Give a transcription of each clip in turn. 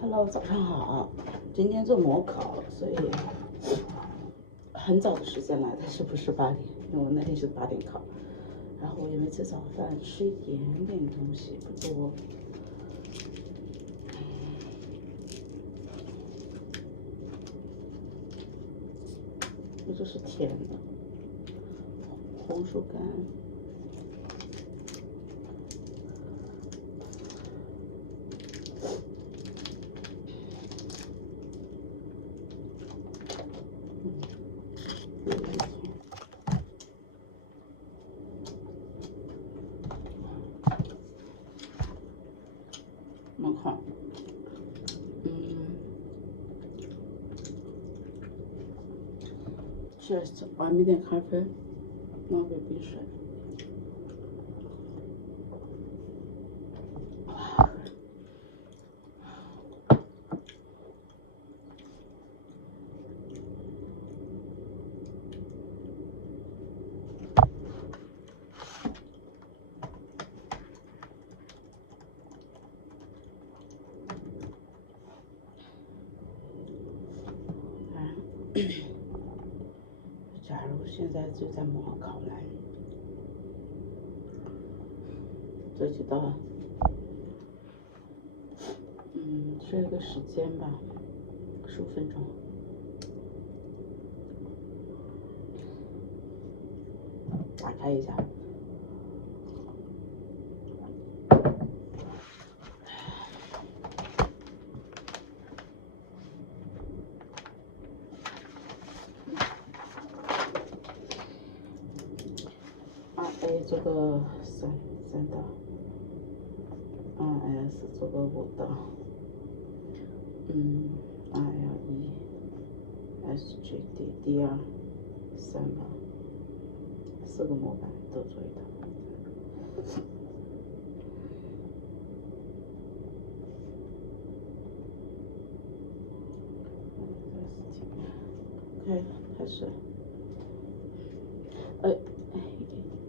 Hello，早上好。今天做模考，所以很早的时间来，但是不是8点，因为我那天是8点考。然后我也没吃早饭，吃一点点东西，不多。这是甜的，红薯干。模考，Cheers， 晚一点咖啡，拿杯冰水。假如现在就在模考栏，这就到了，这个时间吧，15分钟。打开一下。2A 做个3道，2S 做个5道，2L1、SGD、DR3吧，4个模板都做一道。OK， 开始。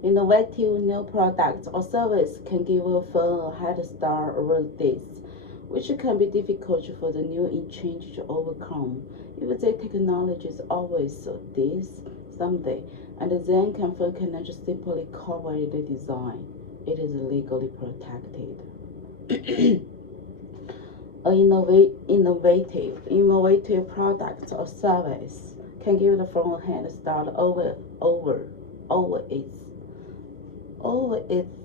Innovative new products or service can give a firm a head start over this, which can be difficult for the new change to overcome. If the technology is always this someday, and then cannot simply cover the design, it is legally protected. An innovative product or service can give the firm a head start over its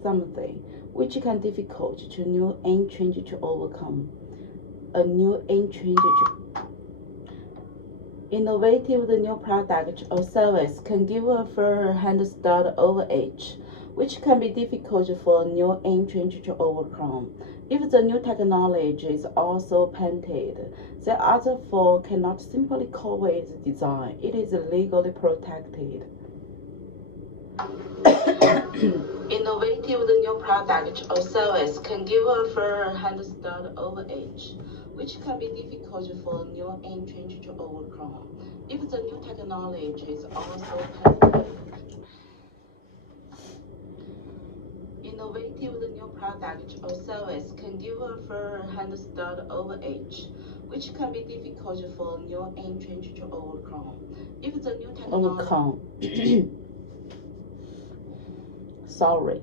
something, which can difficult to new entrant to overcome. A new entrant innovative new product or service can give a firm hand start over it, which can be difficult for a new entrant to overcome. If the new technology is also patented, the other firm cannot simply cover its design. It is legally protected. Innovative new product or service can give a firm hand start over it, which can be difficult for a new entrant to overcome. If the new technology is also patented, innovative new product or service can give a firm hand start over it, which can be difficult for a new entrant to overcome. If the new technology Sorry.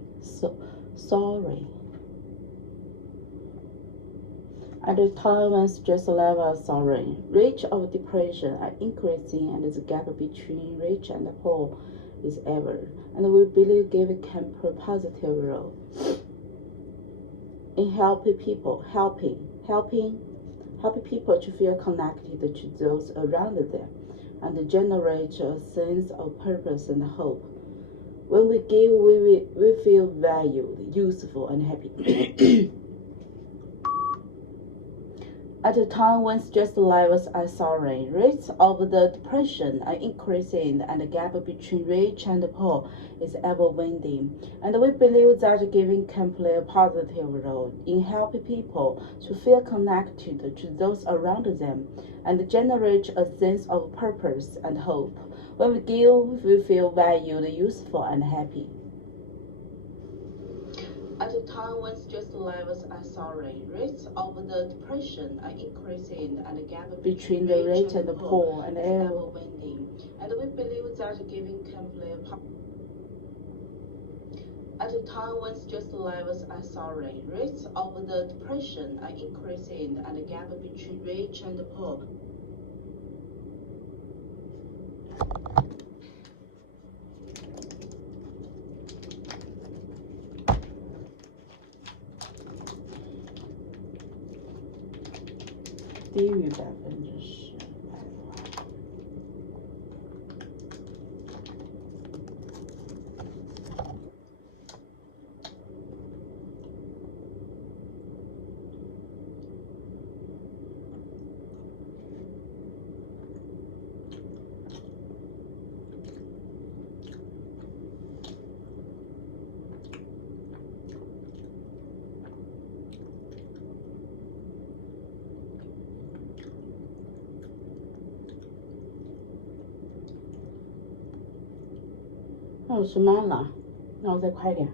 At the time when stress levels are soaring, rate of depression are increasing, and the gap between rich and poor is ever. And we believe giving can play a positive role in helping people to feel connected to those around them, and generate a sense of purpose and hope. When we give, we feel valued, useful, and happy. At a time when stress levels are soaring, rates of the depression are increasing, and the gap between rich and poor is ever widening. And we believe that giving can play a positive role in helping people to feel connected to those around them, and generate a sense of purpose and hope. When we give, we feel valued, useful, and happy. At a time when stress levels are soaring, rates of the depression are increasing, and the gap between the rich and the poor is ever widening. And we believe that giving can play a part. At a time when stress levels are soaring, rates of the depression are increasing, and the gap between rich and the poor.低于10%。那我吃慢了，那我再快点。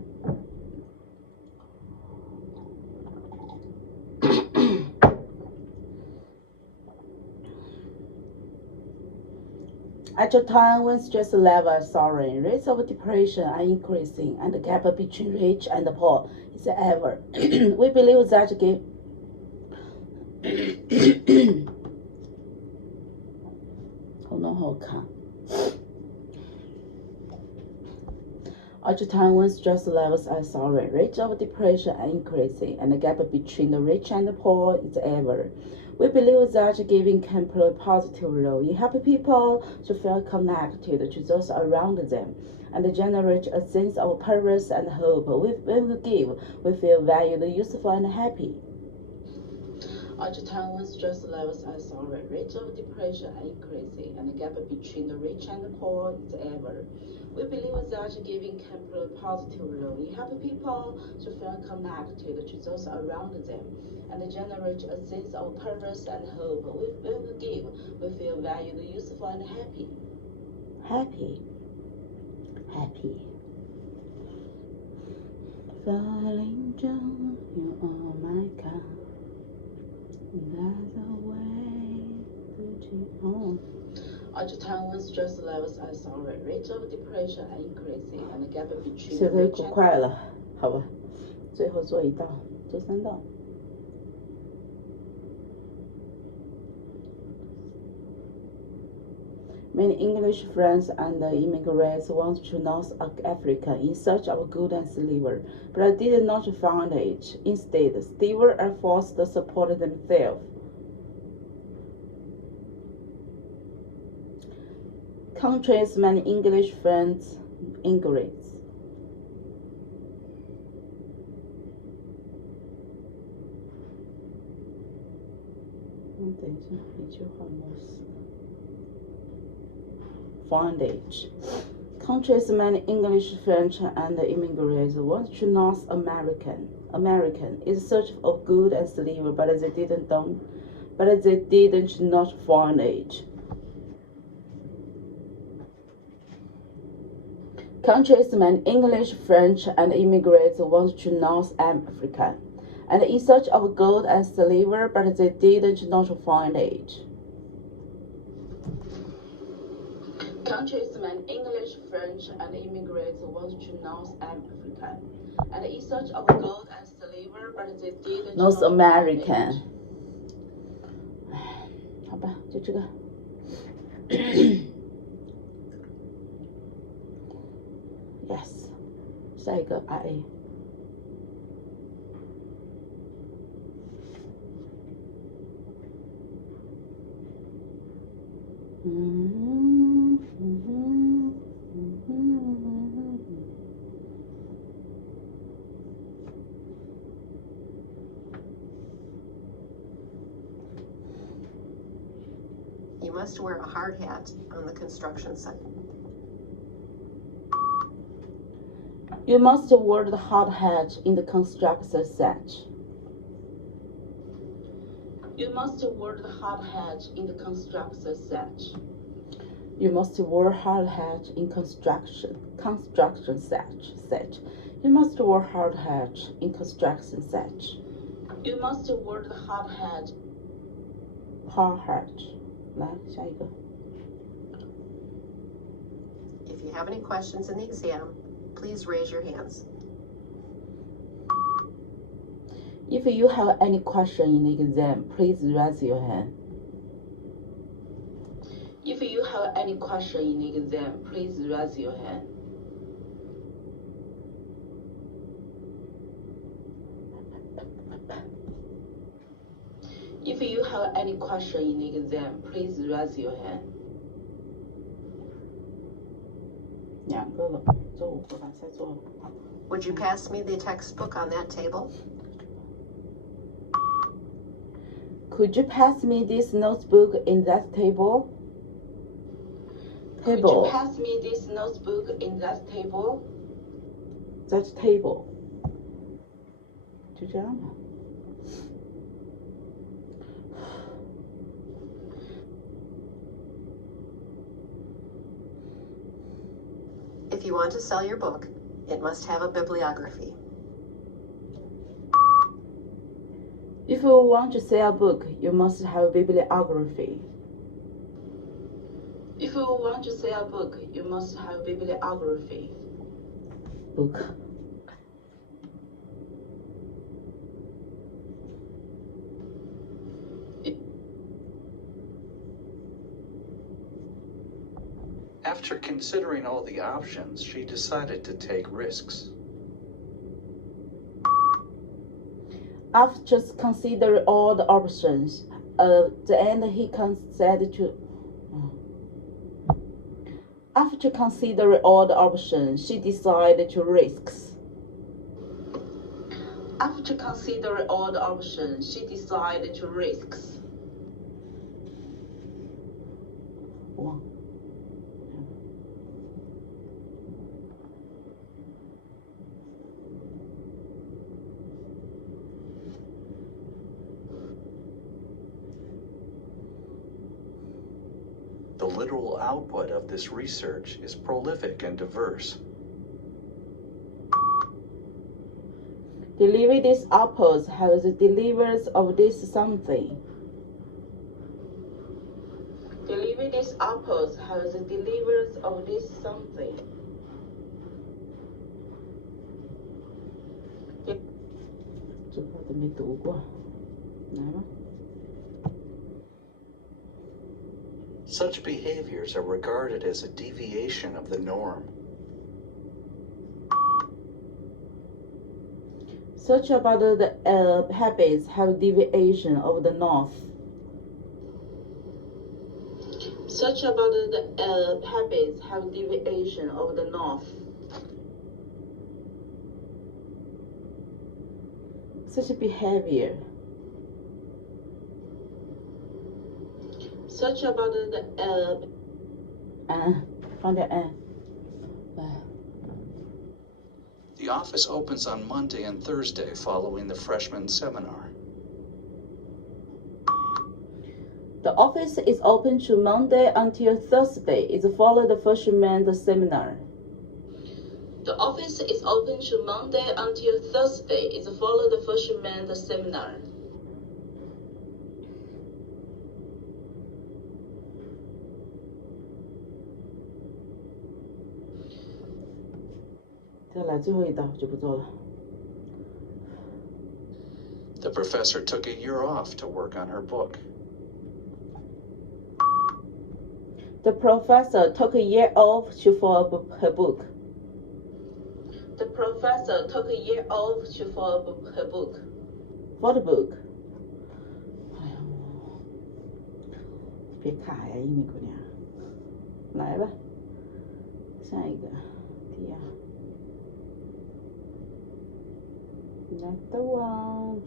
At a time when stress levels are soaring, rates of depression are increasing, and the gap between rich and the poor is ever. We believe that喉咙好卡。At a time when stress levels are soaring, rates of depression are increasing, and the gap between the rich and the poor is ever. We believe that giving can play a positive role in helping people to feel connected to those around them and generate a sense of purpose and hope. When we give, we feel valued, useful, and happy. At a time when stress levels are soaring, rates of depression are increasing, and the gap between the rich and the poor is ever. We believe that giving can play a positive role in helping people to feel connected to those around them and generate a sense of purpose and hope. When we give, we feel valued, useful, and happy. Happy. Falling down, you are my God. That's the way to keep on. At a time when stress levels are soaring, rates of depression are increasing, and the gap between the rich and the poor. 现在快了，好吧，最后做一道，做3道。Many English friends and immigrants want to North Africa in search of gold and silver, but did not find it. Instead, silver are forced to support themselves. Countries many English friends immigrants. 等一下，一句话没死。Bondage. Countries many English, French, and immigrants want to North American in search of gold and silver, but they didn't not find it. Countries many English, French, and immigrants want to North Africa and in search of gold and silver, but they didn't not find it. Countries many English, French, and immigrants want to North Africa and in search of gold and silver, but they didn't North American. 好吧，就这个。Yes， 下一个 IA。You must wear a hard hat on the construction site. You must wear the hard hat in the construction site. You must wear the hard hat in the construction site. You must wear hard hat in construction site. You must work hard in construction set. You must work hard. 来，下一个。If you have any questions in the exam, please raise your hands. If you have any question in the exam, please raise your hand. If you have any question in the exam, please raise your hand. If you have any question in the exam, please raise your hand. 两个了，做5个吧，再做。Would you pass me the textbook on that table? Could you pass me this notebook in that table? Could you pass me this notebook in that table? That table. 就这样吧。If you want to sell your book, it must have a bibliography. If you want to sell a book, you must have a bibliography. If you want to sell a book, you must have a bibliography. Book. After considering all the options, she decided to take risks. After considering all the options, at the end he decided to. After considering all the options, she decided to risks. After considering all the options, she decided to risks. One. The literal output of this research is prolific and diverse. Deliver these apples has delivers of this something. Deliver these apples has delivers of this something. 这个我都没读过，来吧。Such behaviors are regarded as a deviation of the norm. Such about the habits have deviation of the north. Such about the habits have deviation of the north. Such behavior. Such about the from the The office opens on Monday and Thursday following the freshman seminar. The office is open to Monday until Thursday. Is follow the freshman seminar. The office is open to Monday until Thursday. Is follow the freshman seminar. 再来最后一道就不做了。The professor took a year off to work on her book. The professor took a year off for her book. The professor took a year off for her book. For the book. 哎呀，别卡呀，英美姑娘。来吧，下一个，第二。Not the one,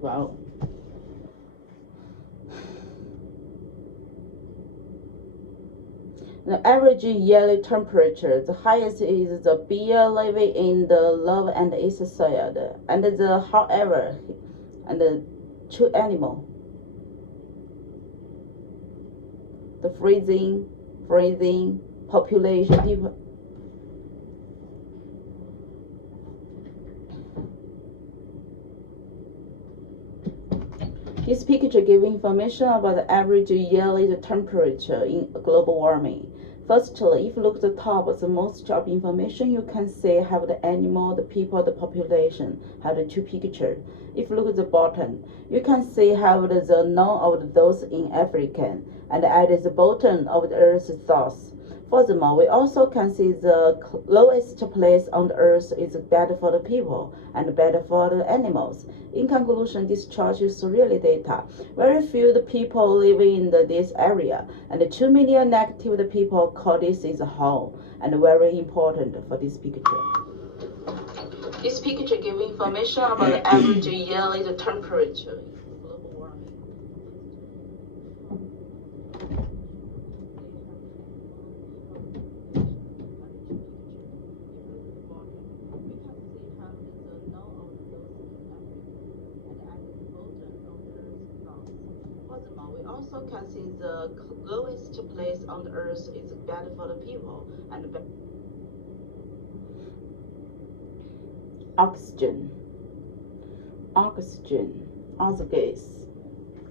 Wow. The average yearly temperature, the highest is the bear living in the love and its soil, and the however, and the two animal. The freezing population people. This picture gives information about the average yearly temperature in global warming. Firstly, if you look at the top, the most of information you can see have the animal, the people, the population, have the two pictures. If you look at the bottom, you can see have the known of those in Africa, and at the bottom of the Earth's south. Furthermore, we also can see the lowest place on the earth is better for the people and better for the animals. In conclusion, this chart is really data. Very few the people living in this area, and 2 million negative the people call this is home, and very important for this picture. This picture gives information about the average yearly temperature. We also can see the lowest place on the earth is better for the people and oxygen, other gas,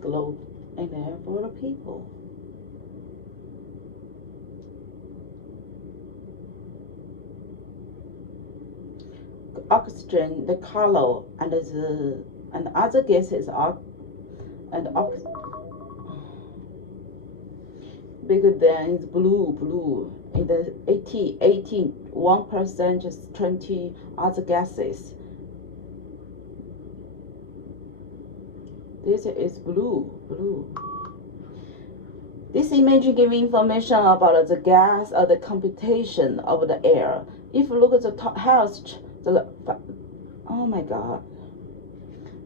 globe and air for the people. Oxygen, the color, and other gases are bigger than is blue. In the 1% just 20 other gases. This is blue. This image gives information about the gas or the computation of the air. If you look at the top house, oh my God.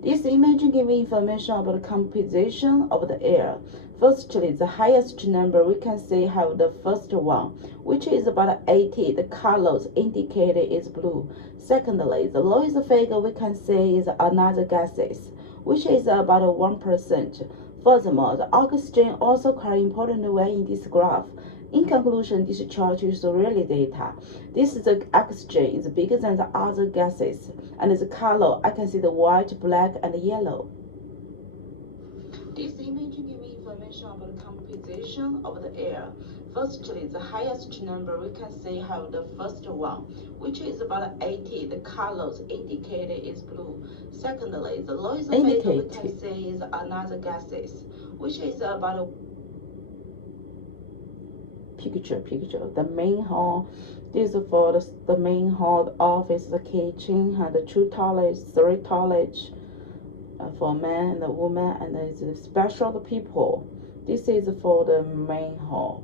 This image gives information about the composition of the air. Firstly, the highest number we can see have the first one, which is about 80. The colors indicated is blue. Secondly, the lowest figure we can see is another gases, which is about 1%. Furthermore, the oxygen also quite important way in this graph. In conclusion, this chart is really data. This is the oxygen is bigger than the other gases, and the color I can see the white, black, and yellow. This image gives information about the composition of the air. Firstly, the highest number we can see have the first one, which is about 80. The colors indicated is blue. Secondly, the lowest figure we can see is another gases, which is about picture the main hall. This is for the main hall, the office, the kitchen, and the 2 toilets, 3 toilets for men and the woman, and it's special people. This is for the main hall.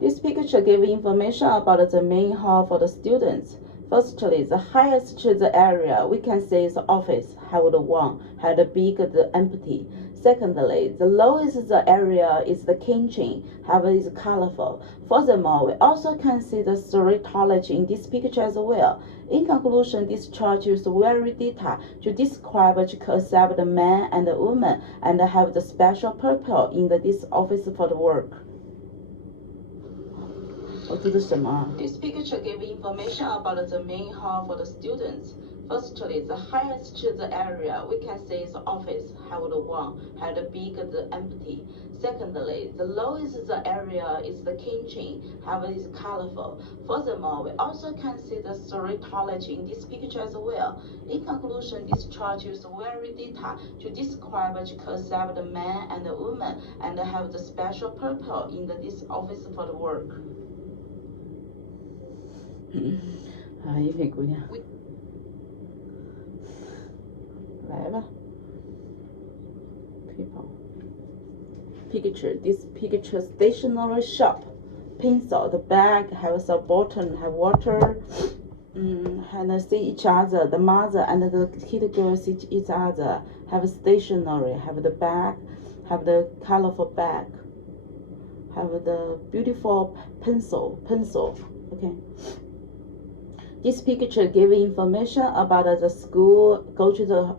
This picture gives information about the main hall for the students. Firstly, the highest the area we can see is the office, have the one, have the big the empty. Secondly, the lowest the area is the kitchen, have is colorful. Furthermore, we also can see the 3 toilets in this picture as well. In conclusion, this chart is very data to describe to accept the man and the woman and have the special purpose in this office for the work. This picture gives information about the main hall for the students. Firstly, the highest the area we can see is the office, have the one, have the big the empty. Secondly, the lowest the area is the kitchen, have is colorful. Furthermore, we also can see the 3 toilets in this picture as well. In conclusion, this chart is very data to describe to accept the man and the woman and have the special purpose in this office for the work. 一位姑娘，来吧。People. Picture. This picture stationery shop. Pencil. The bag have some button. Have water. And see each other. The mother and the kid girl see each other. Have stationery. Have the bag. Have the colorful bag. Have the beautiful pencil. Okay. This picture gives information about the school. Go to the.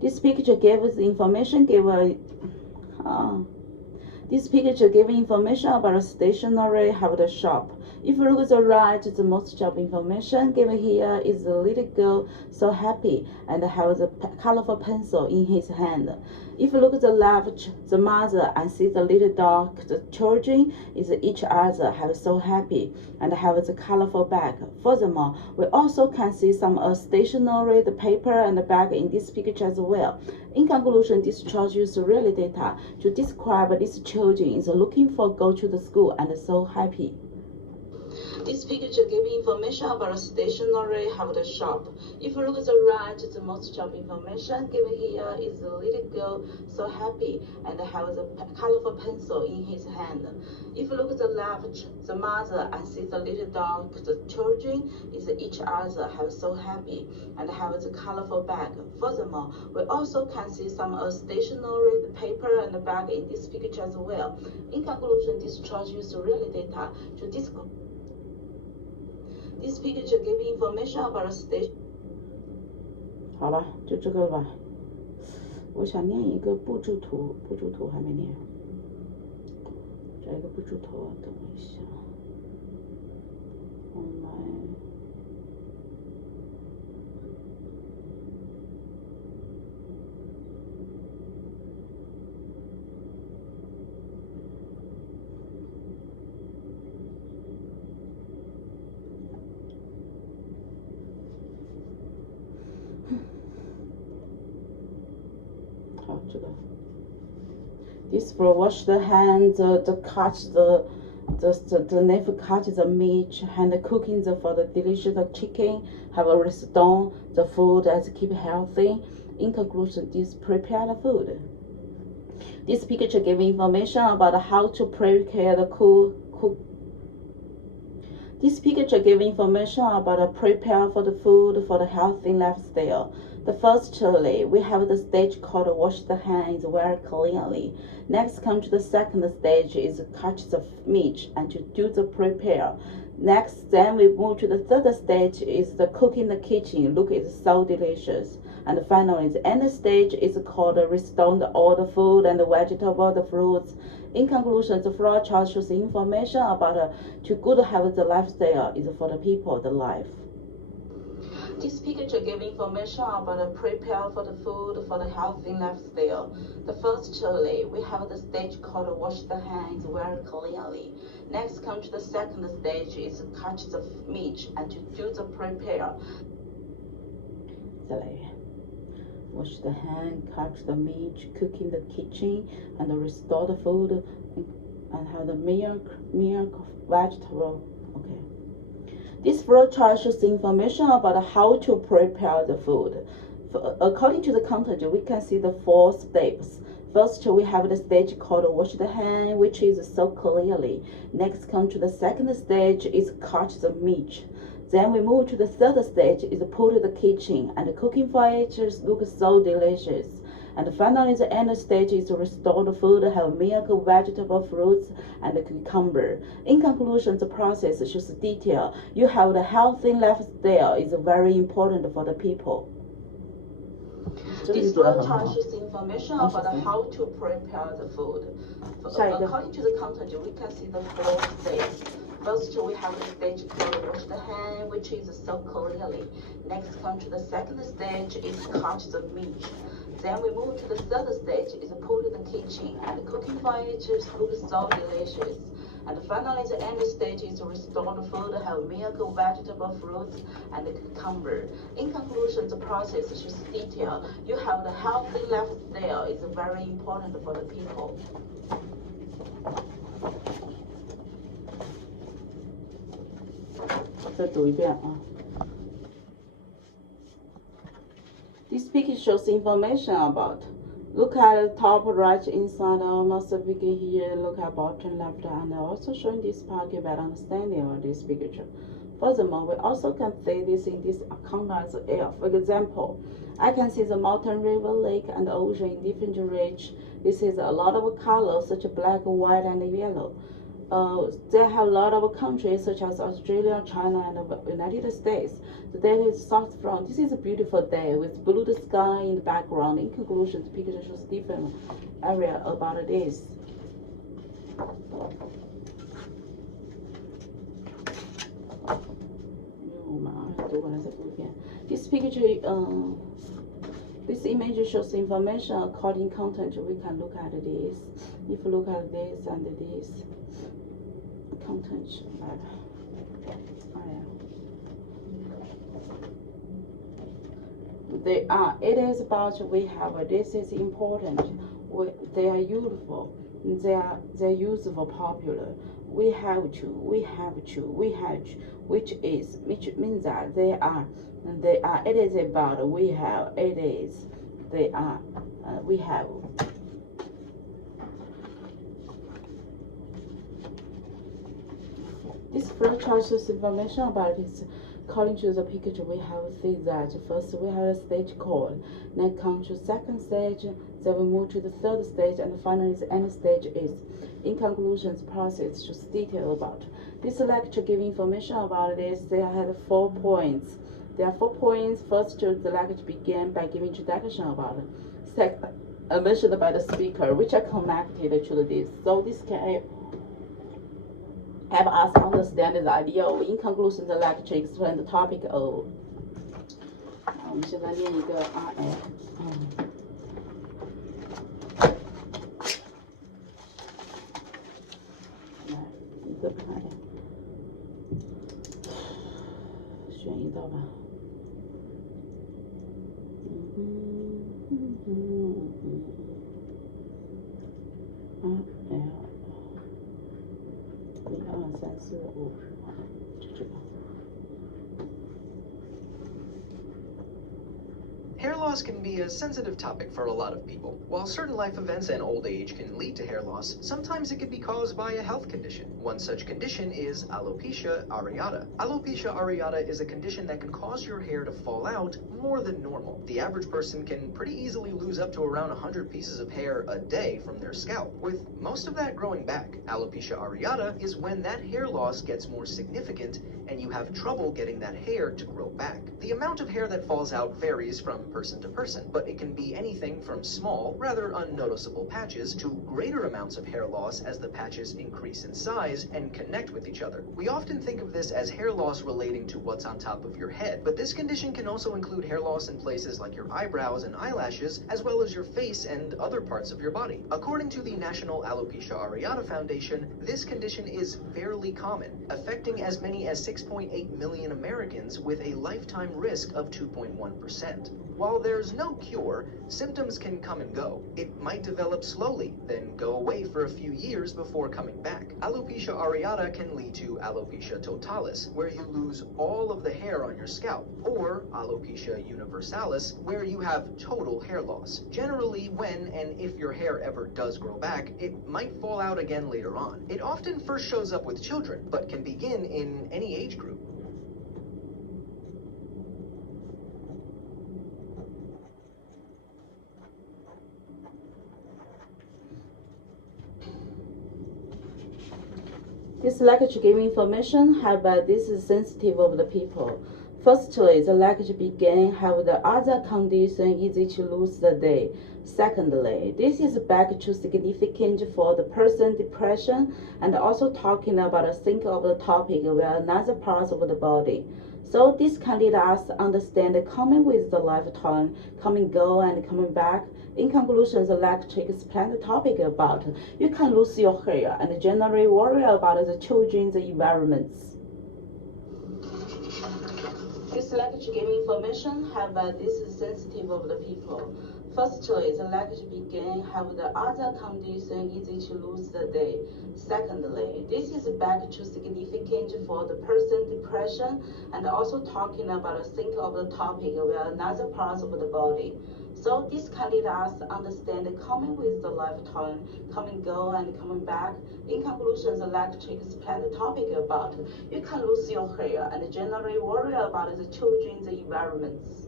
This picture gives information. This picture gives information about a stationery, have the shop. If you look at the right, the most of information given here is the little girl so happy and has a colorful pencil in his hand. If you look at the left, the mother and see the little dog, the children is each other have so happy and have a colorful bag. Furthermore, we also can see some stationery, the paper and the bag in this picture as well. In conclusion, this chart uses real data to describe these children is looking for go to the school and so happy. This picture gives information about a stationery, have the shop. If you look at the right, the most of information given here is the little girl so happy and has a colorful pencil in his hand. If you look at the left, the mother and see the little dog, the children is each other have so happy and have a colorful bag. Furthermore, we also can see some stationery, the paper and the bag in this picture as well. In conclusion, this chart uses real data to describe. This picture gives information about a station. 好了，就这个吧。我想念一个步骤图，步骤图还没念。找一个步骤图，等我一下。我来。好，这个。This for wash the hands, the cut the knife cut the meat and cooking for the delicious chicken. Have a restore the food as keep healthy. In conclusion, this prepare the food. This picture gives information about how to prepare the cook. This picture gives information about prepare for the food for the healthy lifestyle. The firstly, we have the stage called wash the hands very cleanly. Next come to the second stage is cut the meat and to do the prepare. Next, then we move to the third stage is the cook in the kitchen. Look, it's so delicious. And finally, the end stage is called restore all the food and the vegetable, the fruits. In conclusion, the flow chart shows information about to good have the lifestyle is for the people, the life. This picture gives information about prepare for the food for the healthy lifestyle. The firstly, we have the stage called wash the hands very cleanly. Next come to the second stage is cut the meat and to do the prepare. 再来一遍。Wash the hand, cut the meat, cook in the kitchen, and restore the food, and have the milk, vegetable. Okay. This flow chart shows information about how to prepare the food. According to the content, we can see the 4 steps. First, we have the stage called wash the hand, which is so clearly. Next, come to the second stage is cut the meat. Then we move to the third stage is put in the kitchen and cooking for it looks so delicious. And finally the end stage is restore the food, have milk, vegetable, fruits, and cucumber. In conclusion, the process shows detail. You have the healthy lifestyle is very important for the people. This flow chart shows information about how to prepare the food. According to the content, we can see the 4 steps. First, we have the stage called wash the hand, which is so clearly. Next, come to the second stage is cut the meat. Then we move to the third stage is put in the kitchen and cooking for it looks so delicious. And finally, the end stage is restore the food, have milk, vegetable, fruits, and cucumber. In conclusion, the process shows detail. You have the healthy lifestyle is very important for the people. This picture shows information about. Look at the top right inside almost begin here. Look at bottom left and also showing this part give better understanding of this picture. Furthermore, we also can see this in this account as air. For example, I can see the mountain, river, lake, and ocean in different range. This is a lot of colors such as black, white, and yellow. they have a lot of countries such as Australia, China, and the United States. The data is sourced from. This is a beautiful day with blue sky in the background. In conclusion, the picture shows different area about this. This picture, this image shows information according content. We can look at this. If you look at this and this content, they are. It is about we have. This is important. They are useful. They're useful, popular. We have to, which means that they are, it is about we have, it is, they are, we have. This flowchart shows information about this. According to the picture, we have seen that first we have a stage called, then come to second stage, then we move to the third stage, and finally the end stage is. In conclusion, the process shows detail about. This lecture gives information about this. They had 4 points. There are 4 points. First, the lecture began by giving introduction about it. Second, mentioned by the speaker, which are connected to this. So this can help us understand the idea of. In conclusion, the lecture explain the topic of. 我们现在念一个 RF。一个看，选一道吧。1、2、3、4、5，就这个。Hair loss can be a sensitive topic for a lot of people. While certain life events and old age can lead to hair loss, sometimes it can be caused by a health condition. One such condition is alopecia areata. Alopecia areata is a condition that can cause your hair to fall out more than normal. The average person can pretty easily lose up to around 100 pieces of hair a day from their scalp, with most of that growing back. Alopecia areata is when that hair loss gets more significant and you have trouble getting that hair to grow back. The amount of hair that falls out varies from person to person, but it can be anything from small, rather unnoticeable patches to greater amounts of hair loss as the patches increase in size and connect with each other. We often think of this as hair loss relating to what's on top of your head, but this condition can also include hair loss in places like your eyebrows and eyelashes, as well as your face and other parts of your body. According to the National Alopecia Areata Foundation, this condition is fairly common, affecting as many as 6.8 million Americans with a lifetime risk of 2.1%. While there's no cure, symptoms can come and go. It might develop slowly, then go away for a few years before coming back. Alopecia areata can lead to alopecia totalis, where you lose all of the hair on your scalp, or alopecia universalis, where you have total hair loss. Generally, when and if your hair ever does grow back, it might fall out again later on. It often first shows up with children, but can begin in any age group. This lecture giving information how about this is sensitive of the people. Firstly, the lecture began how the other condition easy to lose the day. Secondly, this is back to significant for the person depression and also talking about a think of the topic where another parts of the body. So this can let us understand coming with the lifetime, coming go and coming back. In conclusion, the lecture explained the topic about you can lose your hair and generally worry about the children's environments. This lecture gave information how about this is sensitive of the people. Firstly, the lecture began how the other condition easy to lose the day. Secondly, this is back to significant for the person depression and also talking about a think of the topic where another parts of the body. So this can let us understand coming with the lifetime, coming go and coming back. In conclusion, the lecture explained the topic about you can lose your hair and generally worry about the children's environments.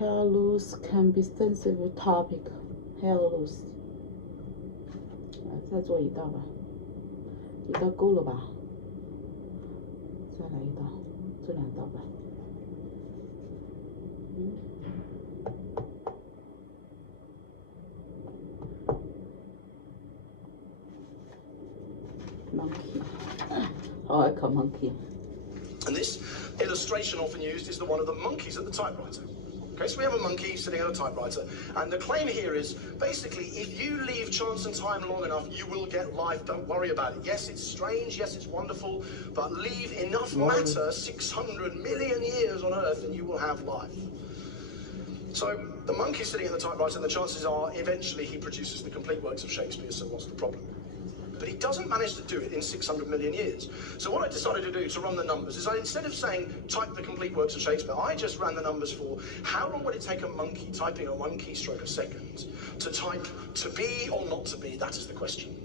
Hair loss can be sensitive topic. Hair loss. 再做一道吧，一道够了吧？再来一道，做2道吧。Monkey. Oh, I call monkey. And this illustration often used is the one of the monkeys at the typewriter. Okay, so we have a monkey sitting at a typewriter, and the claim here is basically if you leave chance and time long enough, you will get life. Don't worry about it. Yes, it's strange. Yes, it's wonderful, but leave enough matter 600 million years on Earth, and you will have life. So the monkey's sitting at the typewriter, and the chances are eventually he produces the complete works of Shakespeare. So what's the problem? But he doesn't manage to do it in 600 million years. So what I decided to do to run the numbers is instead of saying type the complete works of Shakespeare, I just ran the numbers for how long would it take a monkey typing at 1 keystroke a second to type to be or not to be. That is the question,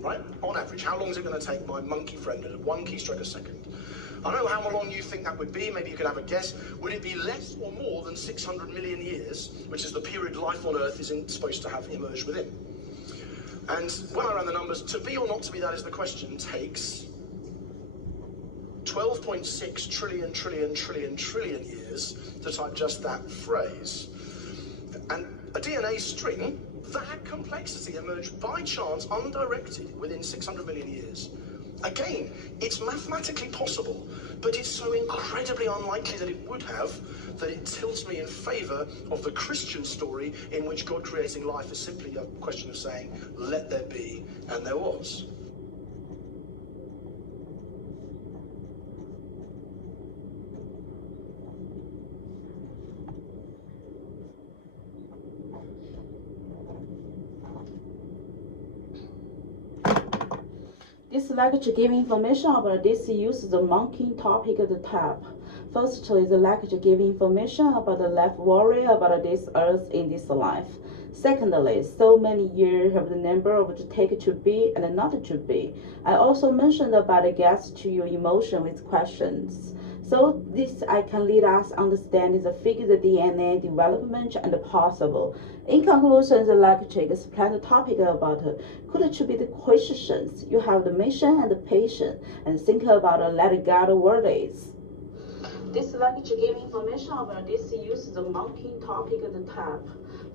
right? On average, how long is it going to take my monkey friend at 1 keystroke a second? I don't know how long you think that would be. Maybe you could have a guess. Would it be less or more than 600 million years, which is the period life on Earth is supposed to have emerged within? And when I ran the numbers, to be or not to be, that is the question, takes 12.6 trillion years to type just that phrase. And a DNA string, that complexity emerged by chance, undirected, within 600 million years. Again, it's mathematically possible, but it's so incredibly unlikely that it would have, that it tilts me in favor of the Christian story in which God creating life is simply a question of saying, let there be, and there was. This lecture gives information about this use the monkey topic at the top. Firstly, the lecture gives information about the life worry about this earth in this life. Secondly, so many years of the number of to take to be and not to be. I also mentioned about the gets to your emotion with questions. So this I can lead us understand the figure the DNA development and possible. In conclusion, the lecture explained the topic about could it be the questions. You have the mission and the patience and think about let God word is. This lecture gives information about this use the monkey topic at the top.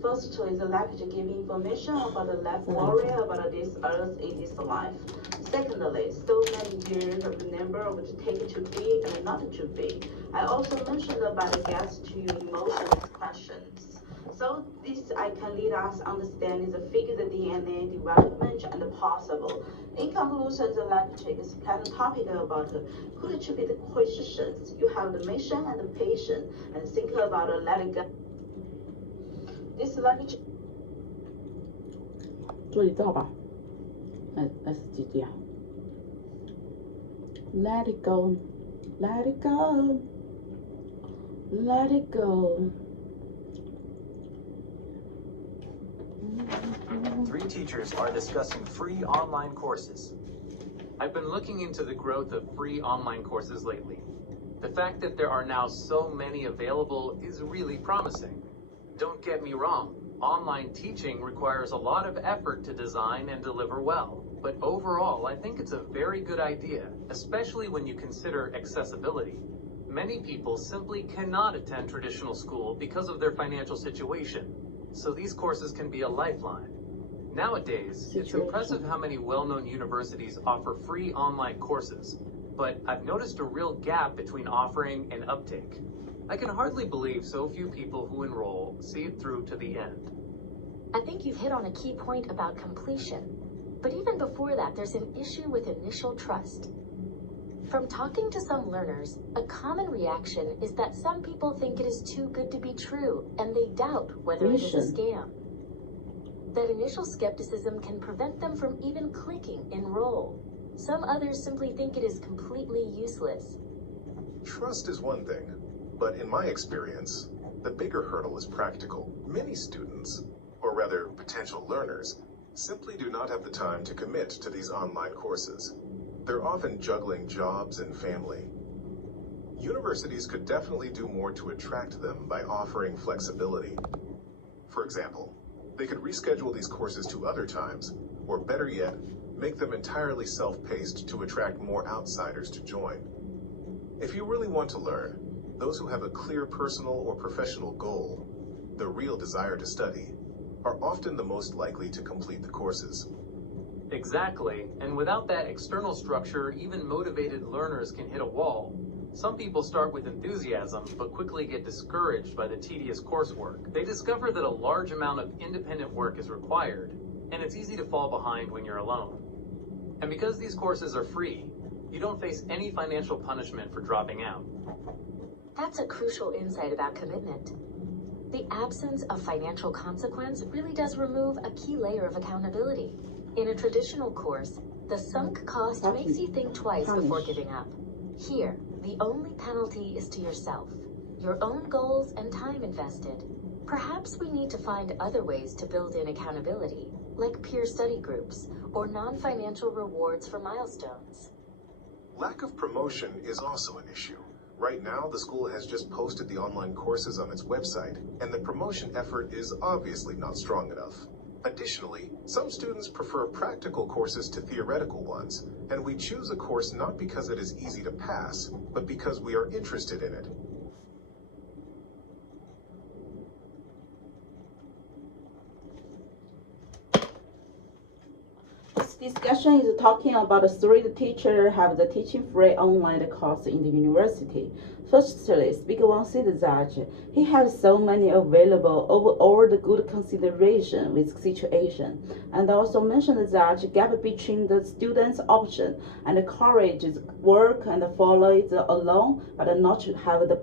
Firstly, the lecture gives information about the life worry about this earth in this life. Secondly, so many years of the number of to take to be and not to be. I also mentioned about the gets to your emotions questions. So this I can lead us understand the figure the DNA development and possible. In conclusion, the lecture explained the topic about could it be the questions. You have the mission and the patience and think about letting go. This lecture 做一道吧，那是几句啊 ？Let it go, let it go, let it go. 3 teachers are discussing free online courses. I've been looking into the growth of free online courses lately. The fact that there are now so many available is really promising. Don't get me wrong, online teaching requires a lot of effort to design and deliver well. But overall, I think it's a very good idea, especially when you consider accessibility. Many people simply cannot attend traditional school because of their financial situation, so these courses can be a lifeline. Nowadays, it's impressive how many well-known universities offer free online courses, but I've noticed a real gap between offering and uptake. I can hardly believe so few people who enroll see it through to the end. I think you've hit on a key point about completion. But even before that, there's an issue with initial trust. From talking to some learners, a common reaction is that some people think it is too good to be true, and they doubt whether it is a scam. That initial skepticism can prevent them from even clicking enroll. Some others simply think it is completely useless. Trust is one thing, but in my experience, the bigger hurdle is practical. Many students, or rather potential learners, simply do not have the time to commit to these online courses. They're often juggling jobs and family. Universities could definitely do more to attract them by offering flexibility. For example, they could reschedule these courses to other times, or better yet, make them entirely self-paced to attract more outsiders to join. If you really want to learn, those who have a clear personal or professional goal, the real desire to study, are often the most likely to complete the courses. Exactly, and without that external structure, even motivated learners can hit a wall. Some people start with enthusiasm, but quickly get discouraged by the tedious coursework. They discover that a large amount of independent work is required, and it's easy to fall behind when you're alone. And because these courses are free, you don't face any financial punishment for dropping out. That's a crucial insight about commitment. The absence of financial consequence really does remove a key layer of accountability. In a traditional course, the sunk cost makes you think twice before giving up. Here, the only penalty is to yourself, your own goals and time invested. Perhaps we need to find other ways to build in accountability, like peer study groups or non-financial rewards for milestones. Lack of promotion is also an issue. Right now, the school has just posted the online courses on its website, and the promotion effort is obviously not strong enough. Additionally, some students prefer practical courses to theoretical ones, and we choose a course not because it is easy to pass, but because we are interested in it. This discussion is talking about the three teachers have the teaching free online course in the university. Firstly, Speaker Wang said that he has so many available over all the good consideration with situation, and also mentioned that gap between the student's option and encourages work and follow it alone, but not have the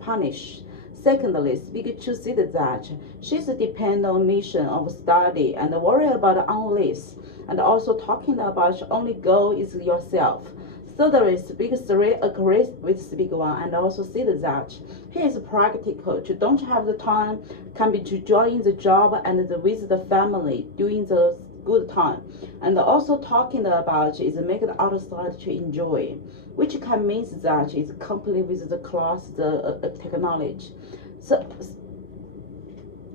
punish. Secondly, Speaker Chu said that she's depend on mission of study and worry about unless, and also talking about only goal is yourself. Thirdly, Speaker 3 agrees with Speaker 1 and also said that he is practical, to don't have the time, can be to join the job and with the family during the good time, and also talking about is make it outside to enjoy, which can mean that it's complete with the class, the technology. So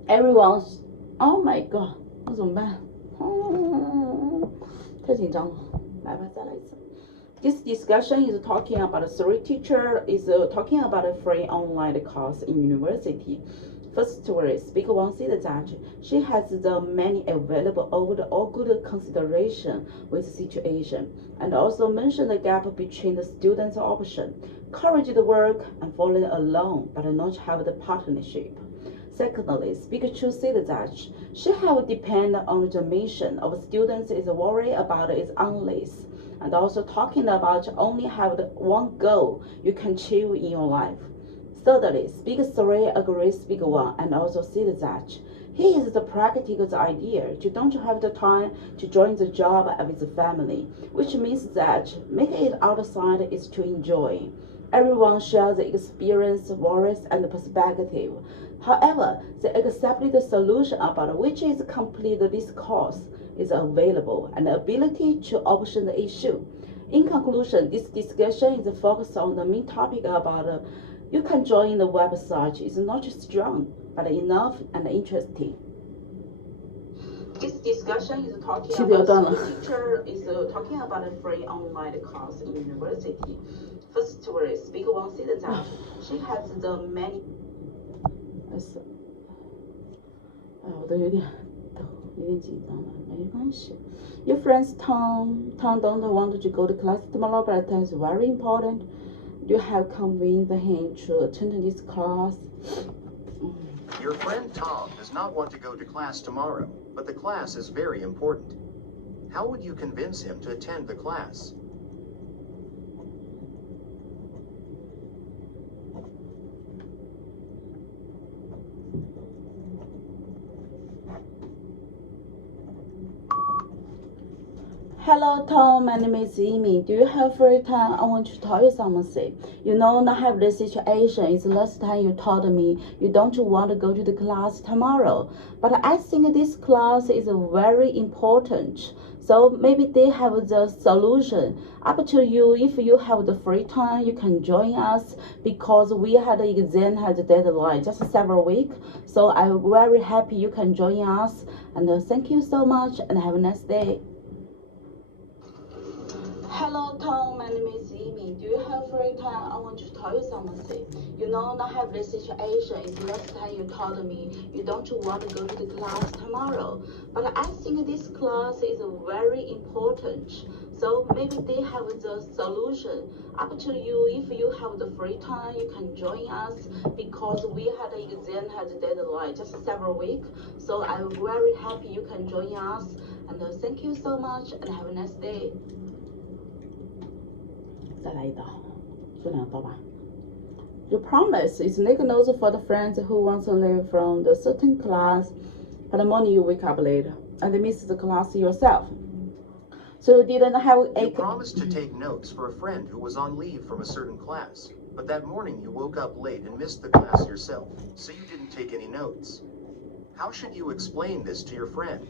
everyone's, oh my god， 我怎么办？太紧张了，来吧，再来一次。This discussion is talking about three teachers is talking about a free online course in university. Firstly, Speaker Wang said that she has the many available over the all good consideration with situation, and also mentioned the gap between the students' option, courage the work and falling alone, but not have the partnership. Secondly, Speaker Chu said that she have depend on the mission of students is worry about is unless, and also talking about only have the one goal you can achieve in your life. Thirdly, Speaker 3 agrees Speaker 1 and also said that he is the practical idea to don't have the time to join the job with the family, which means that making it outside is to enjoy. Everyone shares the experience, worries, and perspective. However, they accepted the solution about which is complete this course is available and the ability to option the issue. In conclusion, this discussion is focused on the main topic about you can join the website is not just strong, but enough and interesting. This discussion is talking about the teacher is talking about a free online course in university. Firstly, Speaker Wang said that she has the many. 我都有点紧张了，没关系。Your friends Tom don't want to go to class tomorrow, but it's very important. You have convinced him to attend this class. Your friend Tom does not want to go to class tomorrow, but the class is very important. How would you convince him to attend the class? Hello, Tom. My name is Amy. Do you have free time? I want to tell you something. You know, I have this situation. It's the last time you told me you don't want to go to the class tomorrow. But I think this class is very important. So maybe they have the solution. Up to you. If you have the free time, you can join us because we had the exam has a deadline just several weeks. So I'm very happy you can join us. And thank you so much and have a nice day. Hello, Tom. My name is Amy. Do you have free time? I want to tell you something. You know, I have this situation. It's the last time you told me you don't want to go to the class tomorrow. But I think this class is very important. So maybe they have the solution. Up to you. If you have the free time, you can join us because we had an exam has a deadline just several weeks. So I'm very happy you can join us. And thank you so much and have a nice day. 再来一道，做两道吧。You promise it's make notes for the friends who want to leave from the certain class, but the morning you wake up late and miss the class yourself. So you didn't have a... You promised to take notes for a friend who was on leave from a certain class, but that morning you woke up late and missed the class yourself, so you didn't take any notes. How should you explain this to your friend?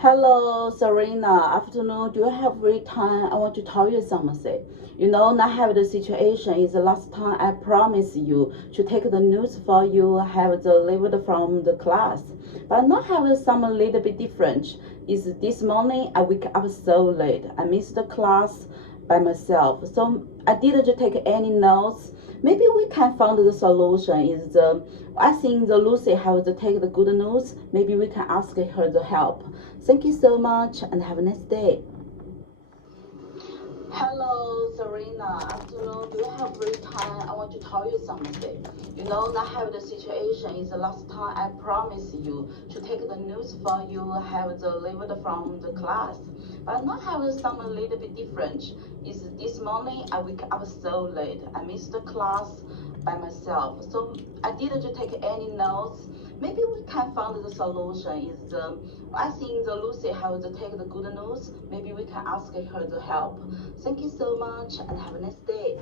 Hello, Serena. Afternoon. Do you have free time? I want to tell you something. You know, I have the situation is the last time I promised you to take the notes for you, have the leave from the class. But now have some little bit different. Is this morning I wake up so late. I missed the class by myself. So I didn't take any notes. Maybe we can find the solution. Is I think the Lucy has to take the good news. Maybe we can ask her the help. Thank you so much and have a nice day. Hello, Serena. Afternoon. Do you have free time? I want to tell you something. You know, I have the situation is the last time I promised you to take the news for you, have the leave from the class. But now have some little bit different. Is this morning I wake up so late. I missed the class by myself. So I didn't take any notes. Maybe we can find the solution. Is I think the Lucy has to take the good news. Maybe we can ask her the help. Thank you so much and have a nice day.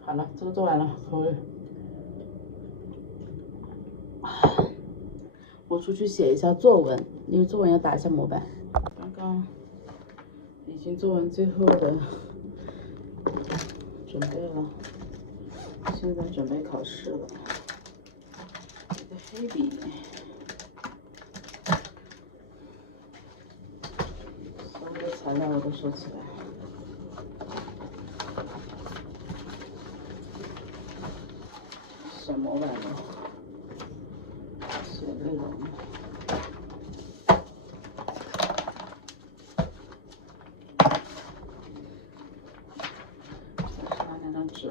好了，这个做完了，我出去写一下作文，因为作文要打一下模板。刚刚已经做完最后的准备了，现在准备考试了。黑笔，所有的材料我都收起来。写模板了，写内容。再拿两张纸啊。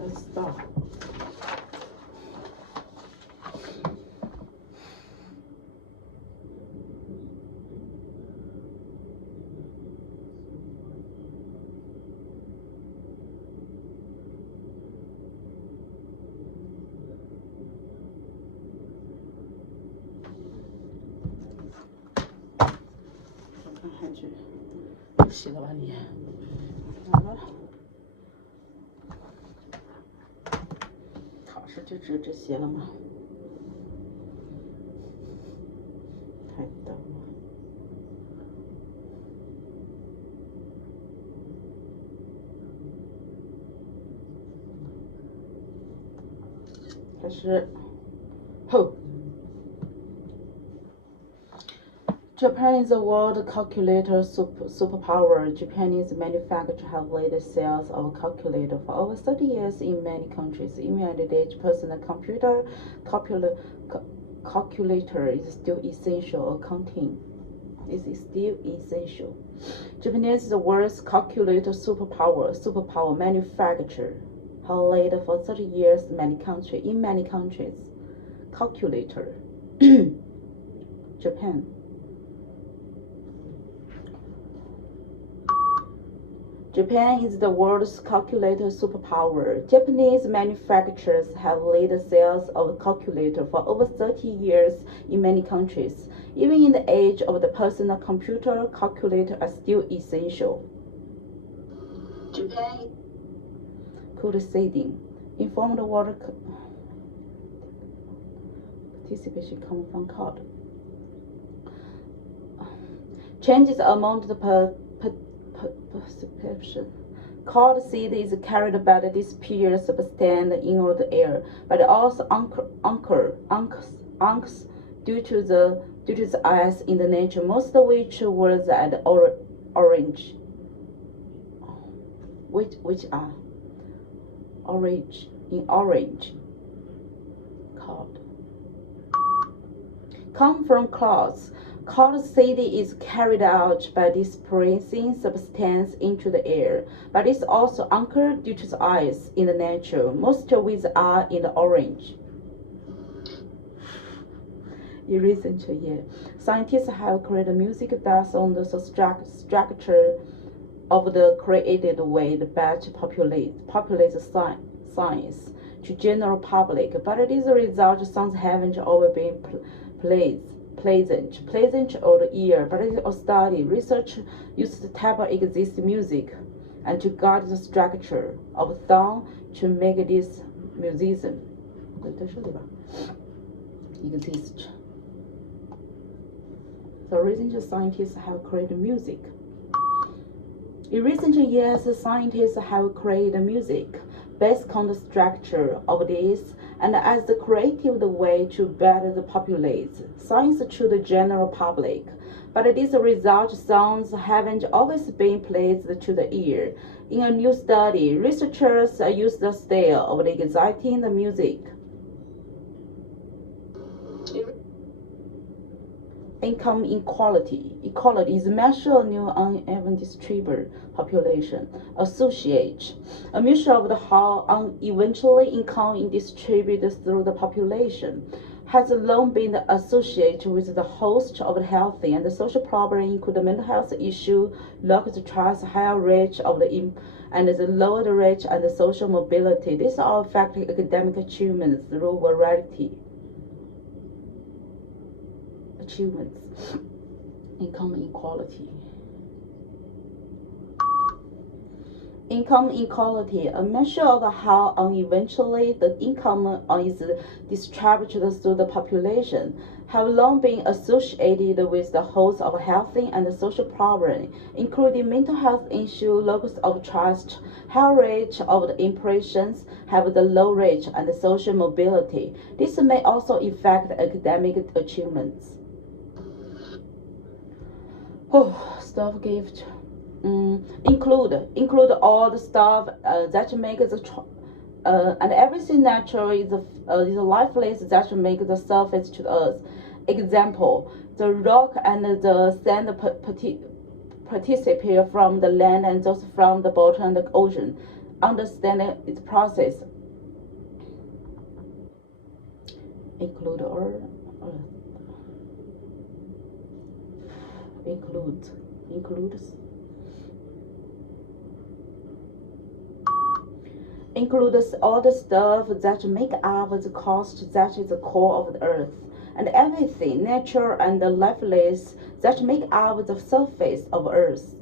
Let's start.看去写了吧你？好了。考试就只有这些了吗？太逗了。开始。Ho. Japan is the world calculator superpower. Japanese manufacturers have led the sales of calculator for over 30 years in many countries. In the United States, personal calculator is still essential. Accounting is still essential. Japanese is the world's calculator superpower manufacturer. Have led for 30 years in many countries. Calculator. Japan. Japan is the world's calculator superpower. Japanese manufacturers have led the sales of calculator for over 30 years in many countries. Even in the age of the personal computer, calculators are still essential. Japan. Code seeding. Informed water participation comes from code. Changes among the perception. Cold seed is carried by the disappear substance in the air, but also anchors due to the ice in the nature, most of which was at orange. Which are orange in orange. Cold. Come from clouds. Cold seed is carried out by dispersing substance into the air, but it's also anchored due to the ice in the nature, most of which are in the orange. In recent years, scientists have created music based on the structure of the created way the batch populates science to general public, but these results songs haven't always been pleasant or the ear, but in a study, research used the type of existing music and to guide the structure of song to make this musician exist. So recent scientists have created music. In recent years, scientists have created music based on the structure of this and as the creative way to better populate science to the general public. But these result sounds haven't always been pleased to the ear. In a new study, researchers used the style of the exciting the music. Income inequality. Equality is a measure of new uneven distributed population. Associate. A measure of how unevenly income is distributed through the population. Has long been associated with the host of the health and the social problems, including mental health issue, lack of trust, higher rate of the and the lower rate and the social mobility. These all affect academic achievements through variety. Achievements. Income inequality. Income inequality, a measure of how unevenly the income is distributed through the population, have long been associated with the host of health and social problems, including mental health issues, loss of trust, high rate of the impressions, have the low rate and social mobility. This may also affect academic achievements. Stuff gift. Include all the stuff that makes the and everything natural is lifeless that make the surface to the earth. Example: the rock and the sand participate from the land and those from the bottom of the ocean. Understand its process. Includes. Includes all the stuff that make up the crust that is the core of the earth, and everything natural and lifeless that make up the surface of earth.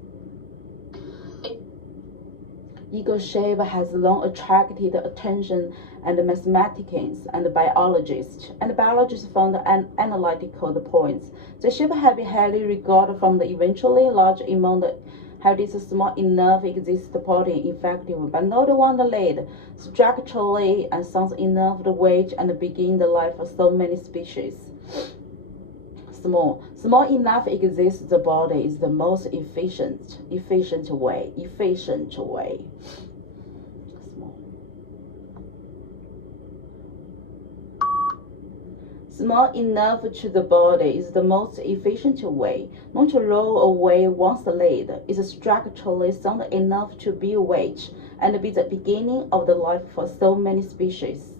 Eagle shape has long attracted attention and mathematicians and biologists. And biologists found analytical points. The shape have been highly regarded from the eventually large among the how this small enough exists body effective, but not one lead, structurally and sounds enough to wage and begin the life of so many species. Small enough exists the body is the most efficient way. Small enough to the body is the most efficient way. Not to roll away one's lead is structurally sound enough to be a wage and be the beginning of the life for so many species.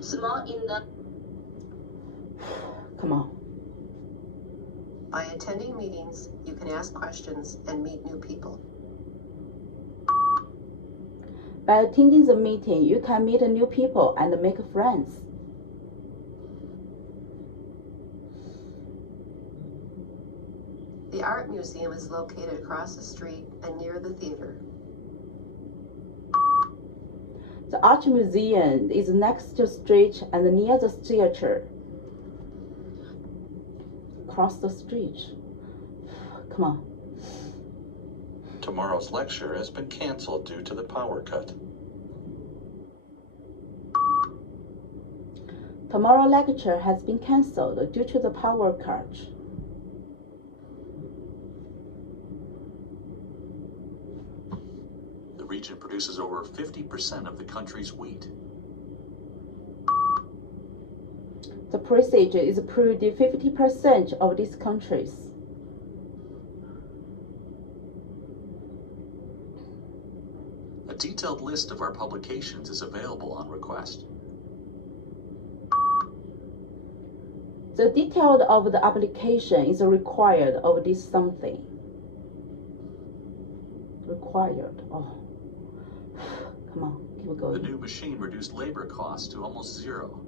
Small enough. Come on. By attending meetings, you can ask questions and meet new people. By attending the meeting, you can meet new people and make friends. The art museum is located across the street and near the theater. The art museum is next to the street and near the theater. Across the street. Come on. Tomorrow's lecture has been canceled due to the power cut. Tomorrow's lecture has been cancelled due to the power cut. The region produces over 50% of the country's wheat. The percentage is produced 50% of these countries. A detailed list of our publications is available on request. The detail of the application is required of this something. Required. Oh. Come on, keep going. The new machine reduced labor costs to almost zero.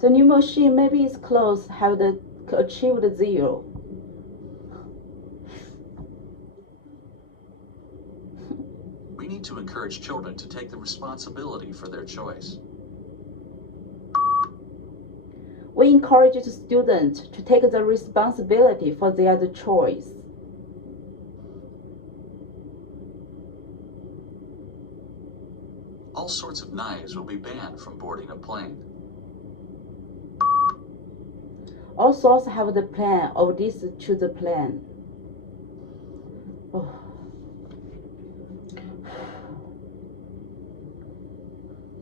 The new machine maybe is close, have achieved zero. We need to encourage children to take the responsibility for their choice. We encourage the students to take the responsibility for their choice. All sorts of knives will be banned from boarding a plane. All sorts have the plan of this to the plan. Oh.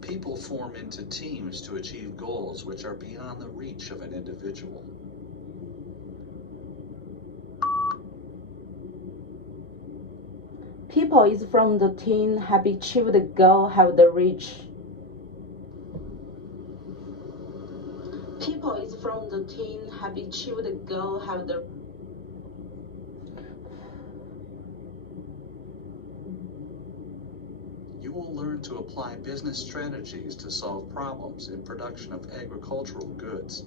People form into teams to achieve goals which are beyond the reach of an individual. People is from the team have achieved the goal, have the reach. People is from the team have achieved the goal, have the. You will learn to apply business strategies to solve problems in production of agricultural goods.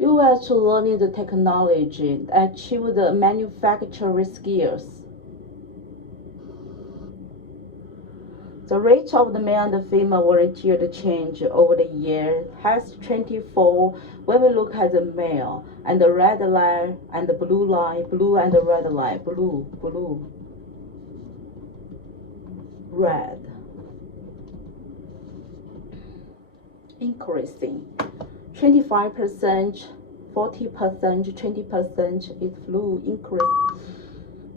You will to learn the technology, achieve the manufacturing skills. The rate of the male and female volunteer change over the year has 24 when we look at the male and the red line and the blue line, blue and the red line, blue, red. Increasing 25%, 40%, 20% is blue increase.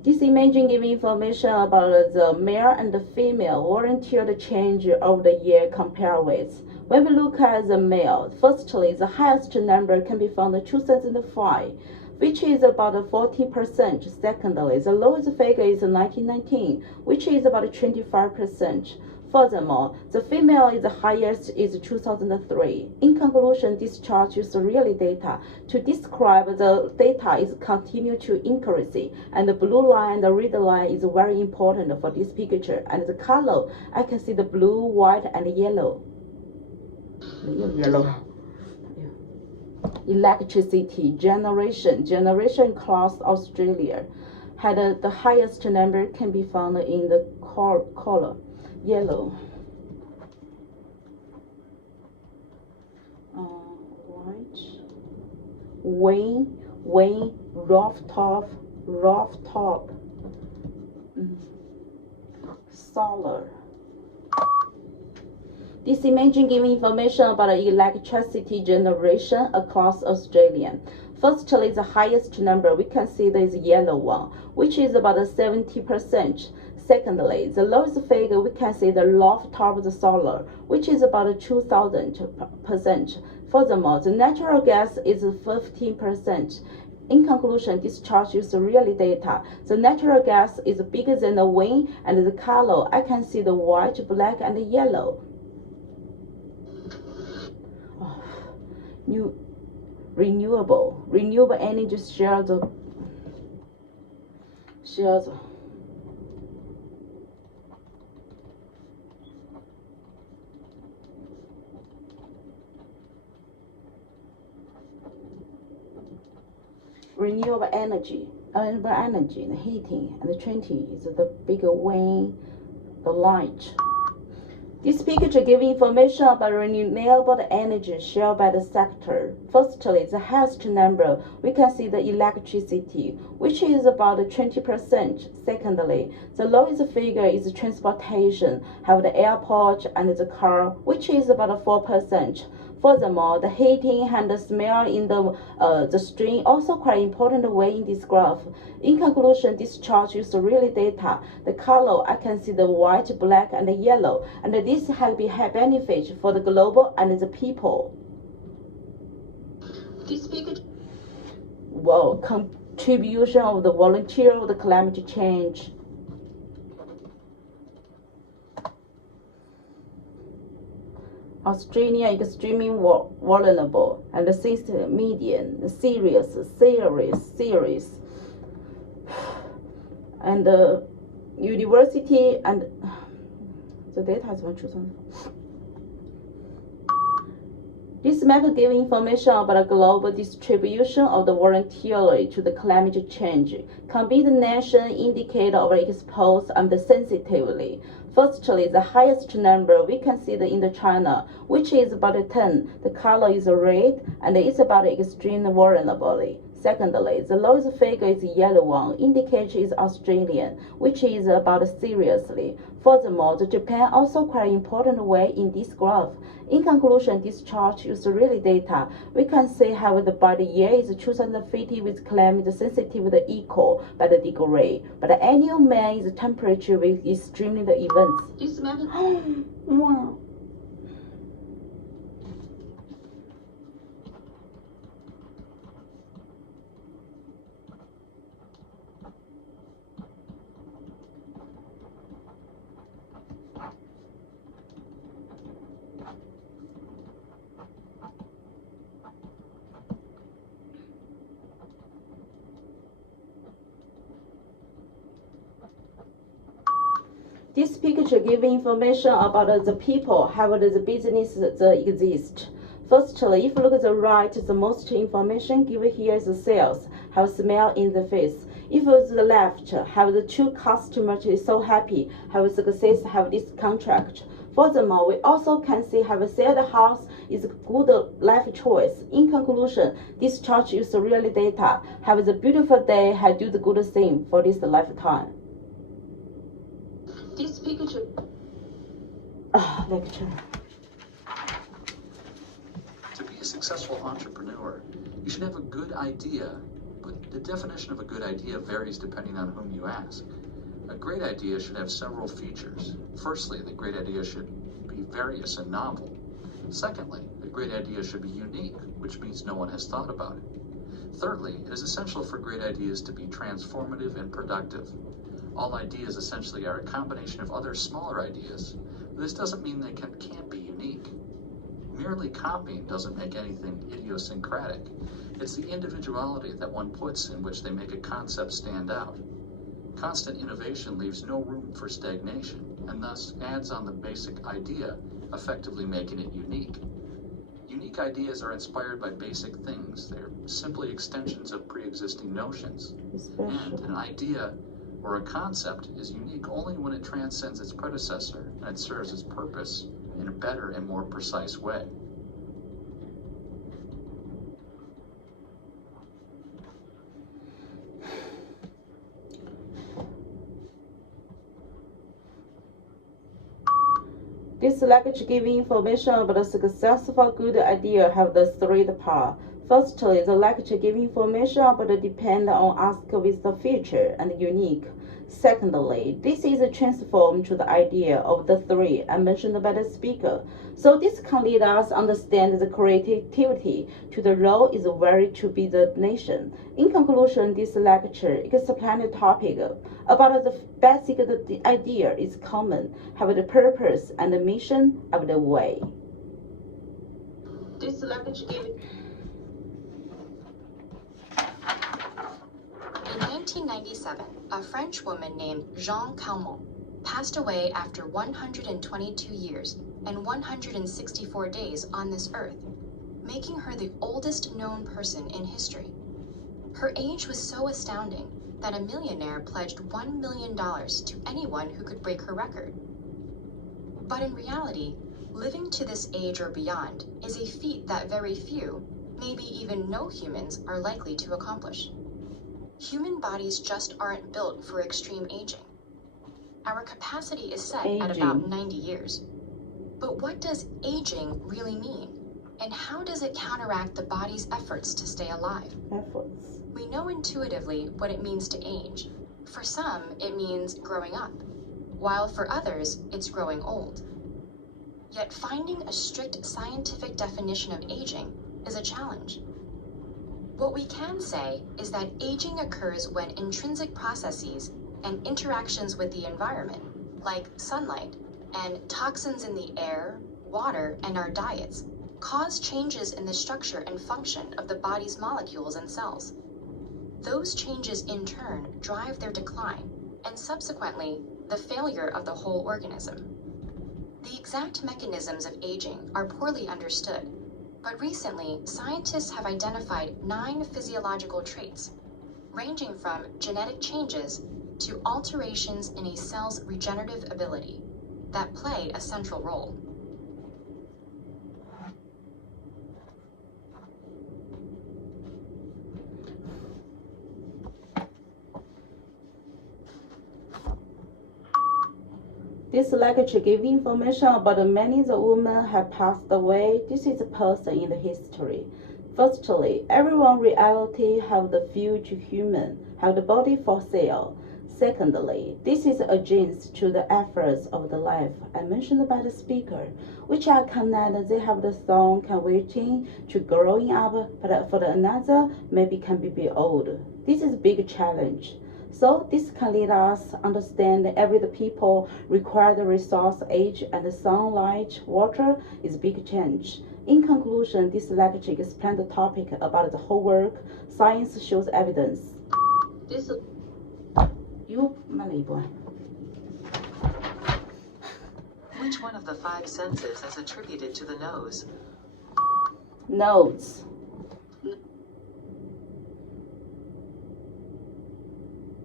This image gives information about the male and the female volunteer change over the year compared with. When we look at the male, firstly, the highest number can be found in 2005, which is about 40%. Secondly, the lowest figure is 1919, which is about 25%. Furthermore, the female is the highest is 2003. In conclusion, this chart uses real data to describe the data is continue to increase, and the blue line and the red line is very important for this picture. And the color, I can see the blue, white, and yellow. Yellow. Electricity generation across Australia had the highest number can be found in the color yellow. Right. Wing, rooftop, solar. This image gives information about electricity generation across Australia. Firstly, the highest number we can see is yellow one, which is about 70%. Secondly, the lowest figure we can see the rooftop of the solar, which is about 2,000%. Furthermore, the natural gas is 15%. In conclusion, this chart uses real data. The natural gas is bigger than the wind, and the color I can see the white, black, and yellow. Renewable energy shares. Renewable energy, the heating, and the 20 is the bigger wind, the light. This picture gives information about renewable energy shared by the sector. Firstly, the highest number, we can see the electricity, which is about 20%. Secondly, the lowest figure is transportation, have the airport and the car, which is about 4%. Furthermore, the heating and the smell in the stream also quite important way in this graph. In conclusion, this chart uses real data. The color, I can see the white, black, and the yellow, and this has been benefit for the global and the people. This picture. Well, contribution of the volunteer of the climate change. Australia is extremely vulnerable, and the system median series, and the university and the data has been chosen. This map gives information about the global distribution of the voluntarily to the climate change. Combined nation indicator of exposed and sensitively. Firstly, the highest number we can see in the China, which is about 10. The color is red, and it's about extreme vulnerability. Secondly, the lowest figure is yellow one, indicates is Australian, which is about seriously. Furthermore, the Japan also quite important way in this graph. In conclusion, this chart uses real data. We can see how the by the year is 2050 with climate sensitivity equal by the degree, but the annual mean is temperature with extremely the events. This map. Wow. This picture gives information about the people, how the business exist. Firstly, if you look at the right, the most information given here is the sales, have smile in the face. If it's the left, have the two customers is so happy, have success, have this contract. Furthermore, we also can see have a sell the house is a good life choice. In conclusion, this chart uses real data, have the beautiful day, have do the good thing for this lifetime. This picture. Lecture. To be a successful entrepreneur, you should have a good idea, but the definition of a good idea varies depending on whom you ask. A great idea should have several features. Firstly, the great idea should be various and novel. Secondly, a great idea should be unique, which means no one has thought about it. Thirdly, it is essential for great ideas to be transformative and productive. All ideas essentially are a combination of other smaller ideas, but this doesn't mean they can't be unique. Merely copying doesn't make anything idiosyncratic. It's the individuality that one puts in which they make a concept stand out. Constant innovation leaves no room for stagnation, and thus adds on the basic idea, effectively making it unique. Unique ideas are inspired by basic things. They're simply extensions of pre-existing notions. And an idea or a concept is unique only when it transcends its predecessor and it serves its purpose in a better and more precise way. This lecture gives information about a successful good idea have the three parts. Firstly, the lecture gives information about the depend on ask with the feature and unique. Secondly, this is transformed to the idea of the three I mentioned by the speaker. So this can lead us understand the creativity to the role is very to be the nation. In conclusion, this lecture explains the topic about the basic the idea is common, have the purpose and the mission of the way. This lecture gave In 1997, a French woman named Jeanne Calment passed away after 122 years and 164 days on this earth, making her the oldest known person in history. Her age was so astounding that a millionaire pledged $1 million to anyone who could break her record. But in reality, living to this age or beyond is a feat that very few, maybe even no humans, are likely to accomplish. Human bodies just aren't built for extreme aging. Our capacity is set at about 90 years. But what does aging really mean? And how does it counteract the body's efforts to stay alive? We know intuitively what it means to age. For some, it means growing up, while for others, it's growing old. Yet finding a strict scientific definition of aging is a challenge. What we can say is that aging occurs when intrinsic processes and interactions with the environment, like sunlight and toxins in the air, water, and our diets, cause changes in the structure and function of the body's molecules and cells. Those changes in turn drive their decline, and subsequently, the failure of the whole organism. The exact mechanisms of aging are poorly understood, but recently, scientists have identified 9 physiological traits, ranging from genetic changes to alterations in a cell's regenerative ability, that play a central role. This lecture gives information about the many the women have passed away. This is a person in the history. Firstly, everyone reality have the future human, have the body for sale. Secondly, this is against to the efforts of the life I mentioned by the speaker, which are connected. They have the song can waiting to growing up, but for the another maybe can be old. This is a big challenge. So this can lead us understand that every people require the resource, age, and the sunlight, water is big change. In conclusion, this lecture explains the topic about the whole work. Science shows evidence. Which one of the 5 senses is attributed to the nose? Nose.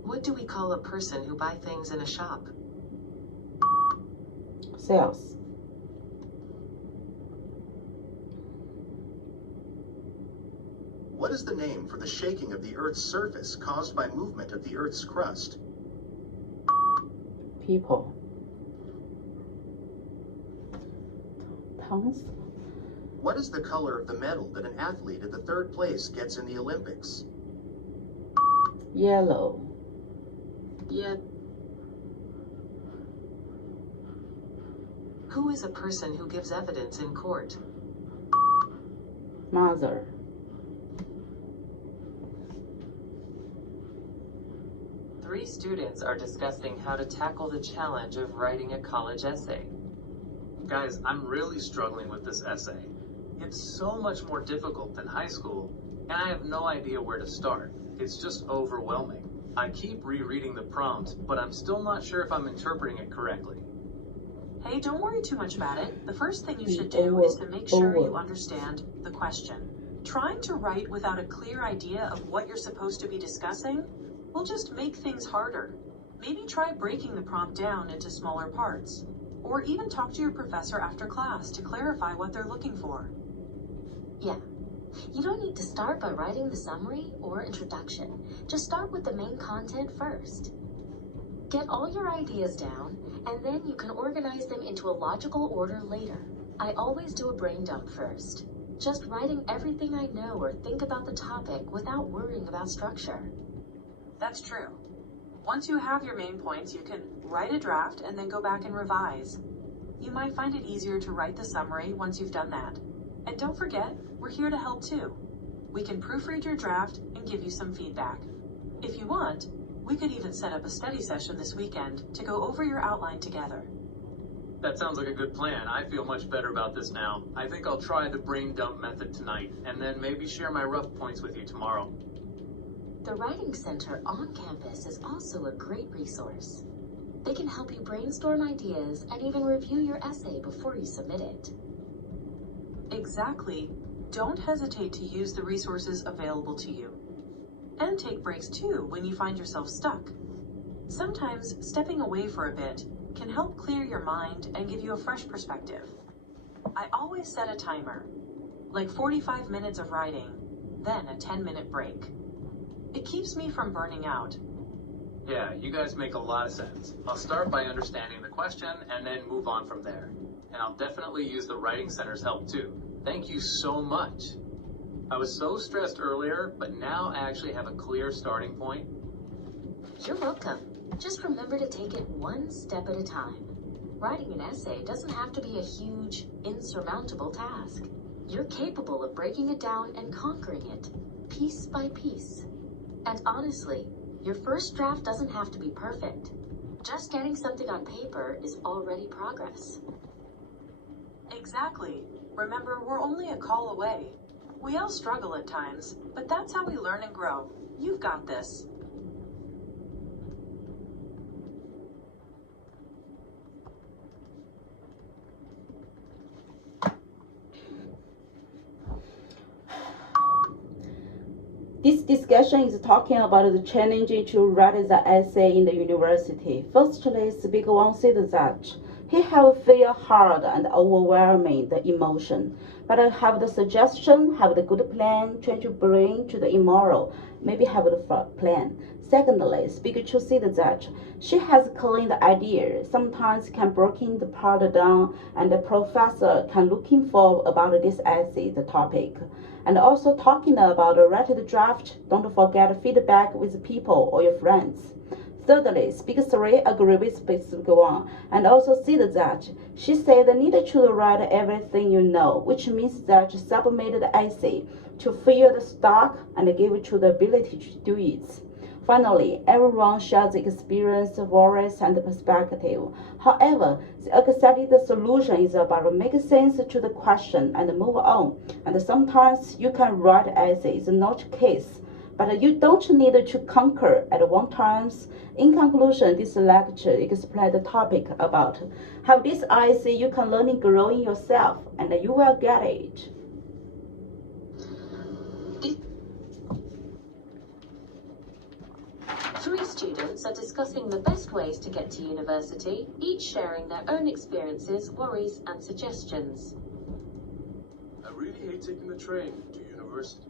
What do we call a person who buys things in a shop? Sales. What is the name for the shaking of the Earth's surface caused by movement of the Earth's crust? People. Tongues. What is the color of the medal that an athlete at the 3rd place gets in the Olympics? Yellow. Yeah. Who is a person who gives evidence in court? Mother. Three students are discussing how to tackle the challenge of writing a college essay. Guys, I'm really struggling with this essay. It's so much more difficult than high school, and I have no idea where to start. It's just overwhelming. I keep rereading the prompt, but I'm still not sure if I'm interpreting it correctly. Hey, don't worry too much about it. The first thing you should do is to make sure you understand the question. Trying to write without a clear idea of what you're supposed to be discussing will just make things harder. Maybe try breaking the prompt down into smaller parts, or even talk to your professor after class to clarify what they're looking for. Yeah. You don't need to start by writing the summary or introduction. Just start with the main content first. Get all your ideas down and then you can organize them into a logical order later. I always do a brain dump first, just writing everything I know or think about the topic without worrying about structure. That's true. Once you have your main points, you can write a draft and then go back and revise. You might find it easier to write the summary once you've done that. And don't forget, we're here to help too. We can proofread your draft and give you some feedback. If you want, we could even set up a study session this weekend to go over your outline together. That sounds like a good plan. I feel much better about this now. I think I'll try the brain dump method tonight, and then maybe share my rough points with you tomorrow. The Writing Center on campus is also a great resource. They can help you brainstorm ideas and even review your essay before you submit it. Exactly. Don't hesitate to use the resources available to you. And take breaks too when you find yourself stuck. Sometimes stepping away for a bit can help clear your mind and give you a fresh perspective. I always set a timer, like 45 minutes of writing, then a 10-minute break. It keeps me from burning out. Yeah, you guys make a lot of sense. I'll start by understanding the question and then move on from there. And I'll definitely use the Writing Center's help too. Thank you so much. I was so stressed earlier, but now I actually have a clear starting point. You're welcome. Just remember to take it one step at a time. Writing an essay doesn't have to be a huge, insurmountable task. You're capable of breaking it down and conquering it, piece by piece. And honestly, your first draft doesn't have to be perfect. Just getting something on paper is already progress. Exactly. Remember, we're only a call away. We all struggle at times, but that's how we learn and grow. You've got this. This discussion is talking about the challenge to write the essay in the university. Firstly, speaker one said that he have feel hard and overwhelming the emotion, but I have the suggestion, have the good plan, try to bring to the immoral, maybe have the plan. Secondly, speaker two said that she has clean the idea, sometimes can breaking the part down, and the professor can looking for about this essay, the topic. And also talking about the written draft, don't forget feedback with people or your friends. Thirdly, speaker 3 agree with speaker 1 and also said that she said need to write everything you know, which means that submit the essay to fill the stock and give to the ability to do it. Finally, everyone shares experience, voice, and perspective. However, the accepted solution is about making sense to the question and move on. And sometimes you can write essays, not case, but you don't need to conquer at one time. In conclusion, this lecture explains the topic about how this essay you can learn and grow in yourself, and you will get it. Three students are discussing the best ways to get to university, each sharing their own experiences, worries, and suggestions. I really hate taking the train to university.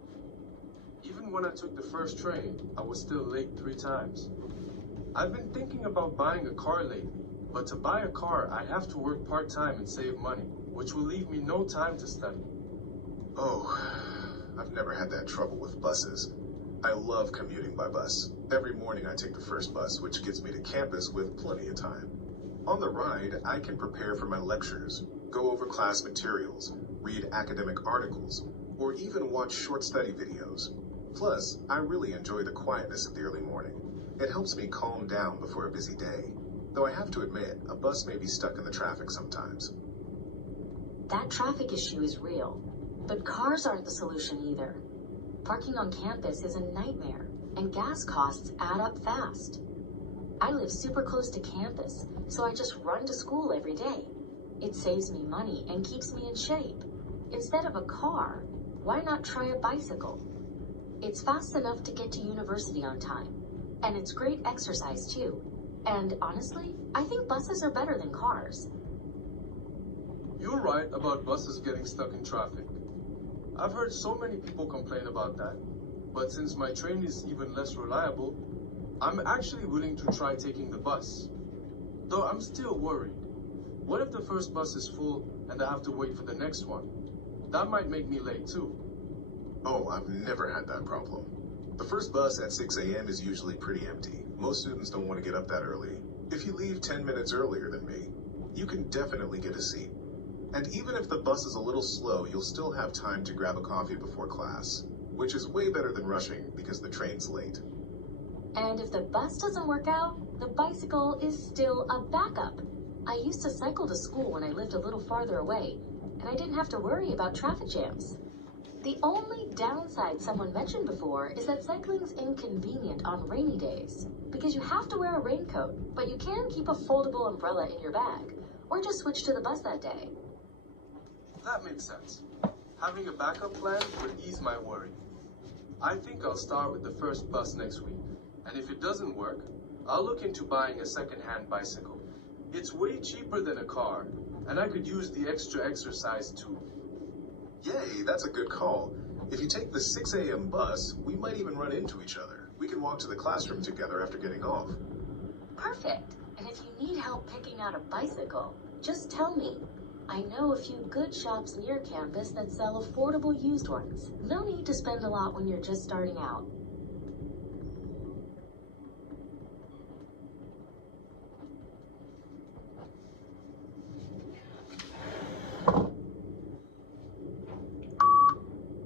Even when I took the first train, I was still late 3 times. I've been thinking about buying a car lately, but to buy a car, I have to work part-time and save money, which will leave me no time to study. Oh, I've never had that trouble with buses. I love commuting by bus. Every morning I take the first bus, which gets me to campus with plenty of time. On the ride, I can prepare for my lectures, go over class materials, read academic articles, or even watch short study videos. Plus, I really enjoy the quietness of the early morning. It helps me calm down before a busy day. Though I have to admit, a bus may be stuck in the traffic sometimes. That traffic issue is real, but cars aren't the solution either. Parking on campus is a nightmare, and gas costs add up fast. I live super close to campus, so I just run to school every day. It saves me money and keeps me in shape. Instead of a car, why not try a bicycle? It's fast enough to get to university on time, and it's great exercise too. And honestly, I think buses are better than cars. You're right about buses getting stuck in traffic. I've heard so many people complain about that, but since my train is even less reliable, I'm actually willing to try taking the bus. Though I'm still worried. What if the first bus is full and I have to wait for the next one? That might make me late too. Oh, I've never had that problem. The first bus at 6 a.m. is usually pretty empty. Most students don't want to get up that early. If you leave 10 minutes earlier than me, you can definitely get a seat. And even if the bus is a little slow, you'll still have time to grab a coffee before class, which is way better than rushing because the train's late. And if the bus doesn't work out, the bicycle is still a backup. I used to cycle to school when I lived a little farther away, and I didn't have to worry about traffic jams. The only downside someone mentioned before is that cycling's inconvenient on rainy days, because you have to wear a raincoat, but you can keep a foldable umbrella in your bag, or just switch to the bus that day. That makes sense. Having a backup plan would ease my worry. I think I'll start with the first bus next week, and if it doesn't work, I'll look into buying a second-hand bicycle. It's way cheaper than a car, and I could use the extra exercise too. Yay, that's a good call. If you take the 6 a.m. bus, we might even run into each other. We can walk to the classroom together after getting off. Perfect. And if you need help picking out a bicycle, just tell me. I know a few good shops near campus that sell affordable used ones. No need to spend a lot when you're just starting out.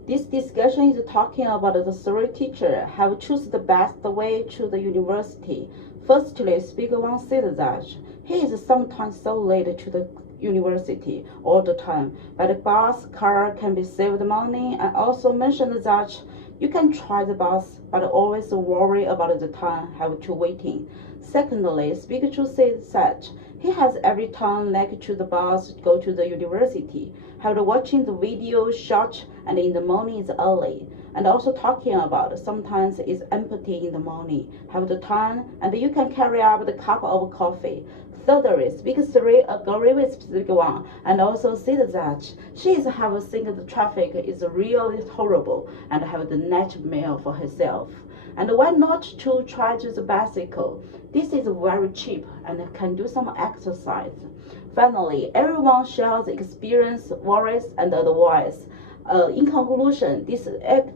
This discussion is talking about the three teachers have choose the best way to the university. Firstly, Speaker 1 said that he is sometimes so late to the university all the time, but the bus car can be saved money, and also mentioned that you can try the bus, but always worry about the time have to waiting. Secondly, Speaker 2 said that he has every time like to the bus go to the university, have to watching the video short, and in the morning is early, and also talking about sometimes it's empty in the morning, have the time, and you can carry up the cup of coffee. Thirdly, Speaker 3 agree with Speaker 1 and also said that she is have think the traffic is really horrible and have the nightmare for herself. And why not to try to the bicycle? This is very cheap and can do some exercise. Finally, everyone shares experience, worries, and advice. In conclusion, this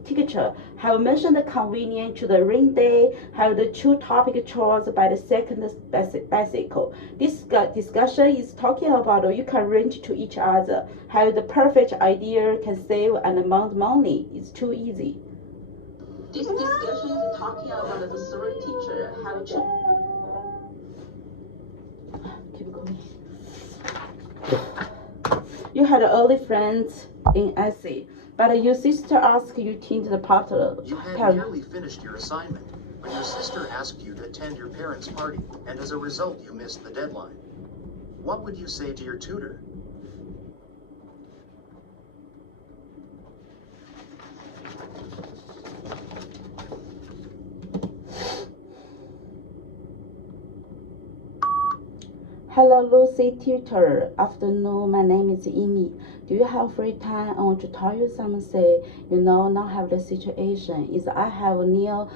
teacher have mentioned the convenient to the rain day, have the two topic choice by the second bicycle. This discussion is talking about you can rent to each other, have the perfect idea, can save and amount money. It's too easy. This discussion is talking about the three teacher have to keep going. You had early friends in essay, but your sister asked you to the partner. You had nearly finished your assignment, but your sister asked you to attend your parents' party, and as a result, you missed the deadline. What would you say to your tutor? Hello, Lucy tutor. Afternoon, my name is Amy. Do you have free time? I want to tell you something. Now have the situation is I have nearly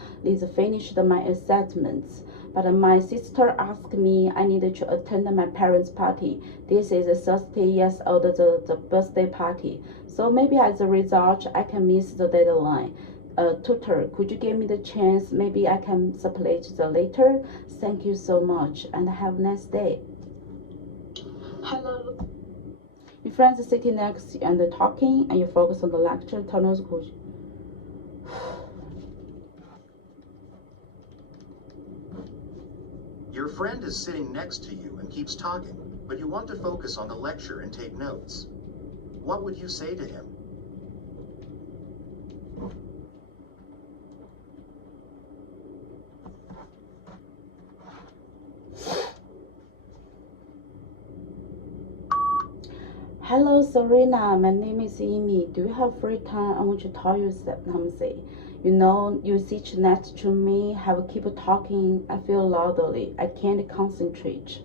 finished my assessments, but my sister asked me I needed to attend my parents' party. This is a 30 years old the birthday party, so maybe as a result I can miss the deadline. Tutor, could you give me the chance? Maybe I can supplement the later. Thank you so much, and have a nice day. Hello. Your friends are sitting next and talking, and you focus on the lecture. Your friend is sitting next to you and keeps talking, but you want to focus on the lecture and take notes. What would you say to him? Hello, Serena. My name is Amy. Do you have free time? I want to tell you something. You sit next to me, have keep talking. I feel loudly. I can't concentrate.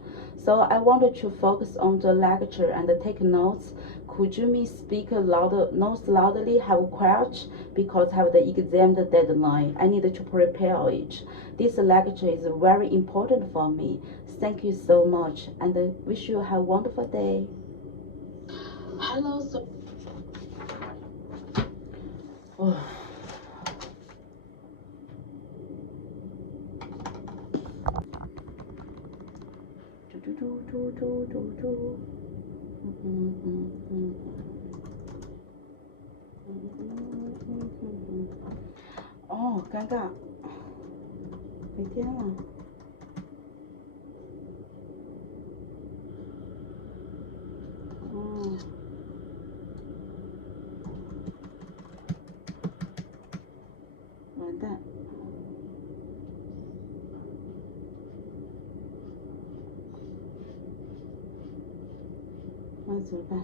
So I wanted to focus on the lecture and take notes. Could you me speak not loudly, have quiet, because I have the exam deadline. I need to prepare it. This lecture is very important for me. Thank you so much, and wish you have a wonderful day. Hello, so. Oh.哦，尴尬，没电了。哦，完蛋。那怎么办？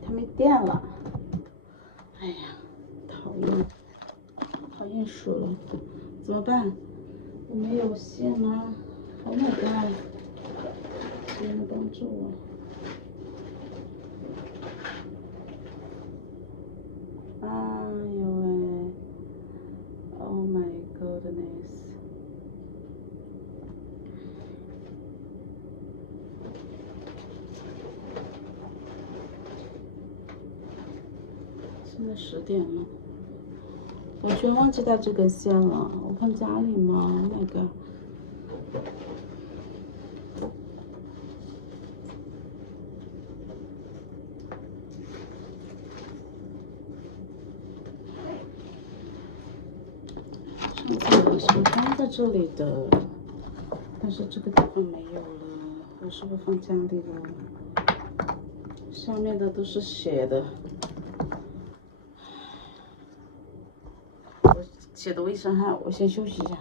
它没电了。哎呀，讨厌死了！怎么办？我没有线吗？Oh my god！谁能帮助我？哎呦喂 ！Oh my goodness！现在10点了，我居然忘记带这根线了。我放家里吗？那个。上次好像放在这里的，但是这个地方没有了。我是不是放家里了？下面的都是写的。我写的卫生汗，我先休息一下。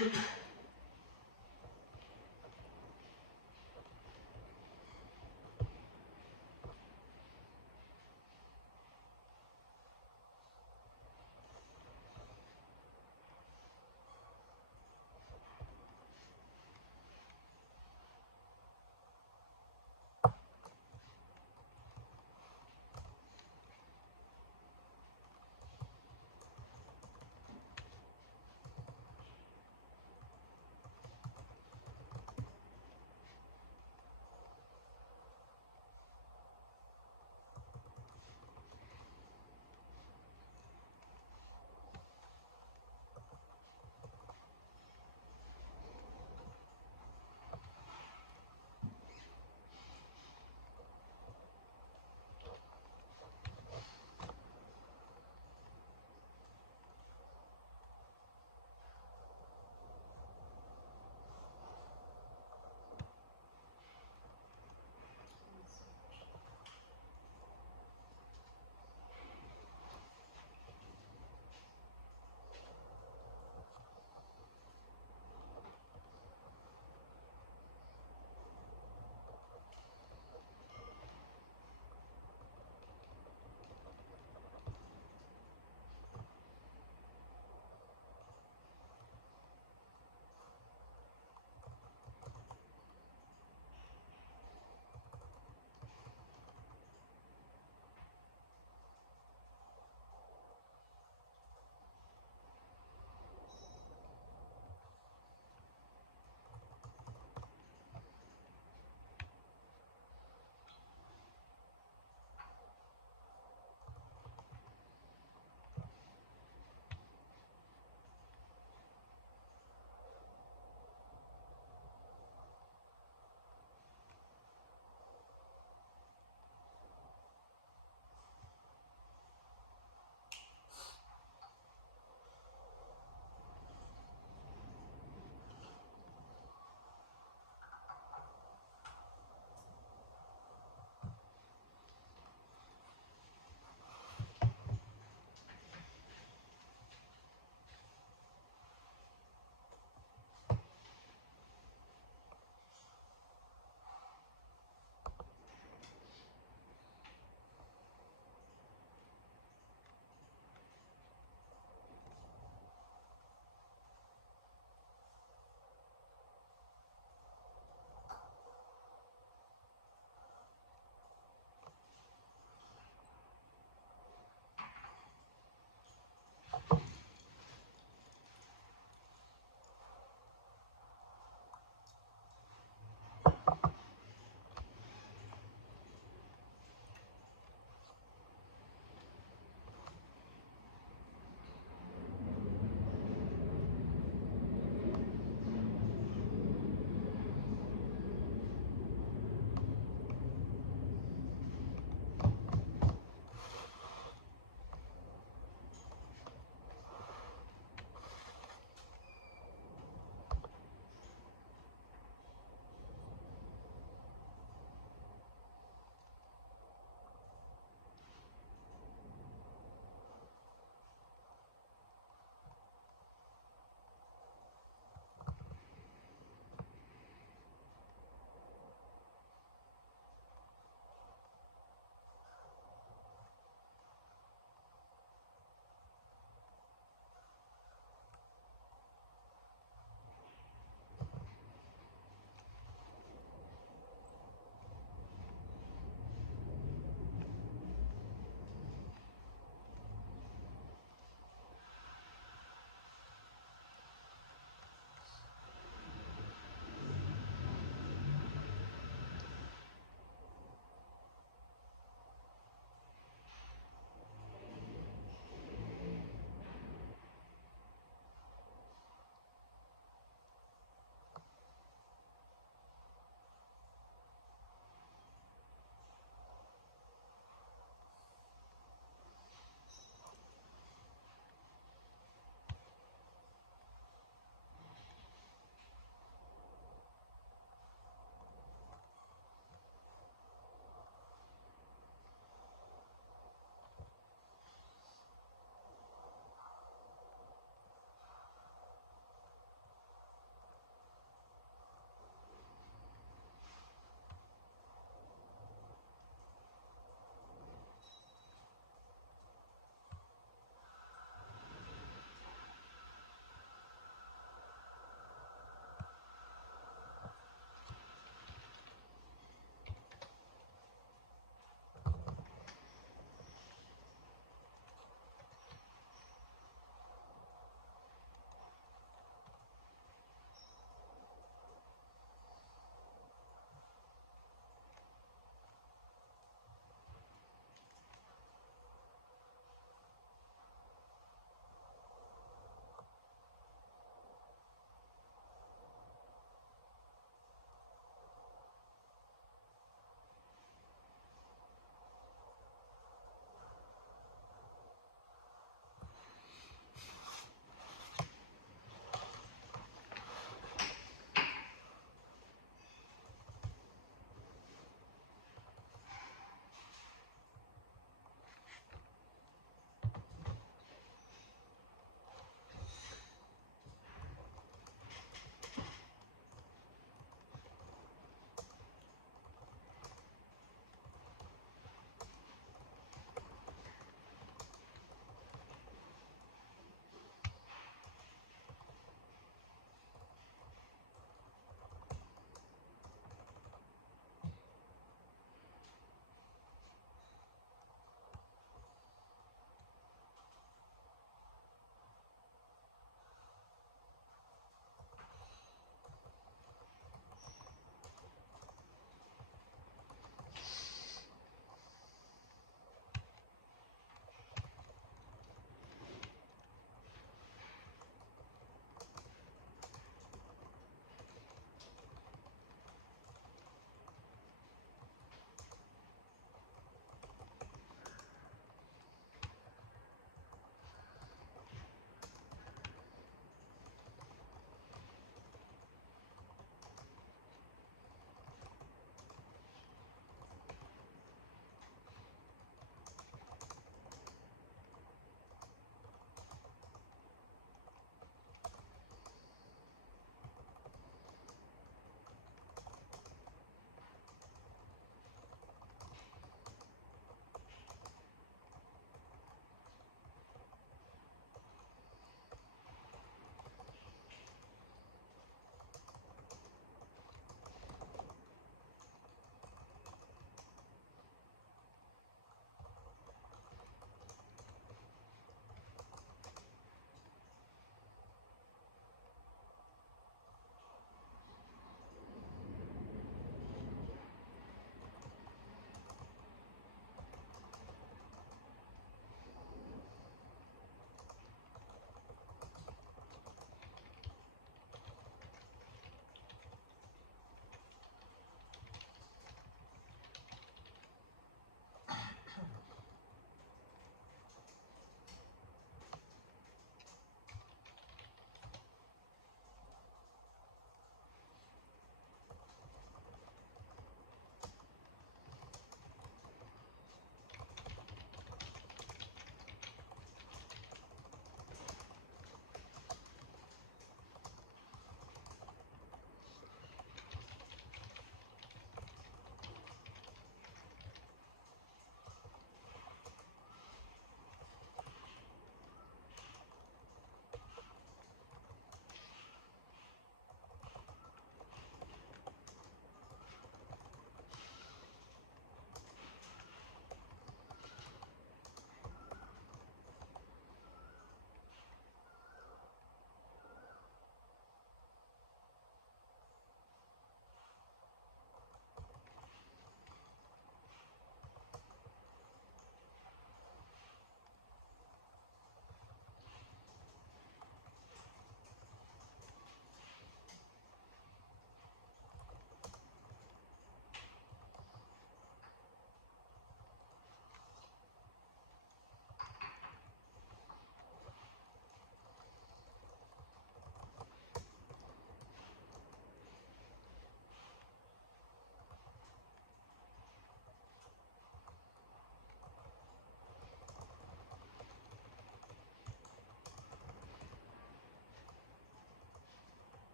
you.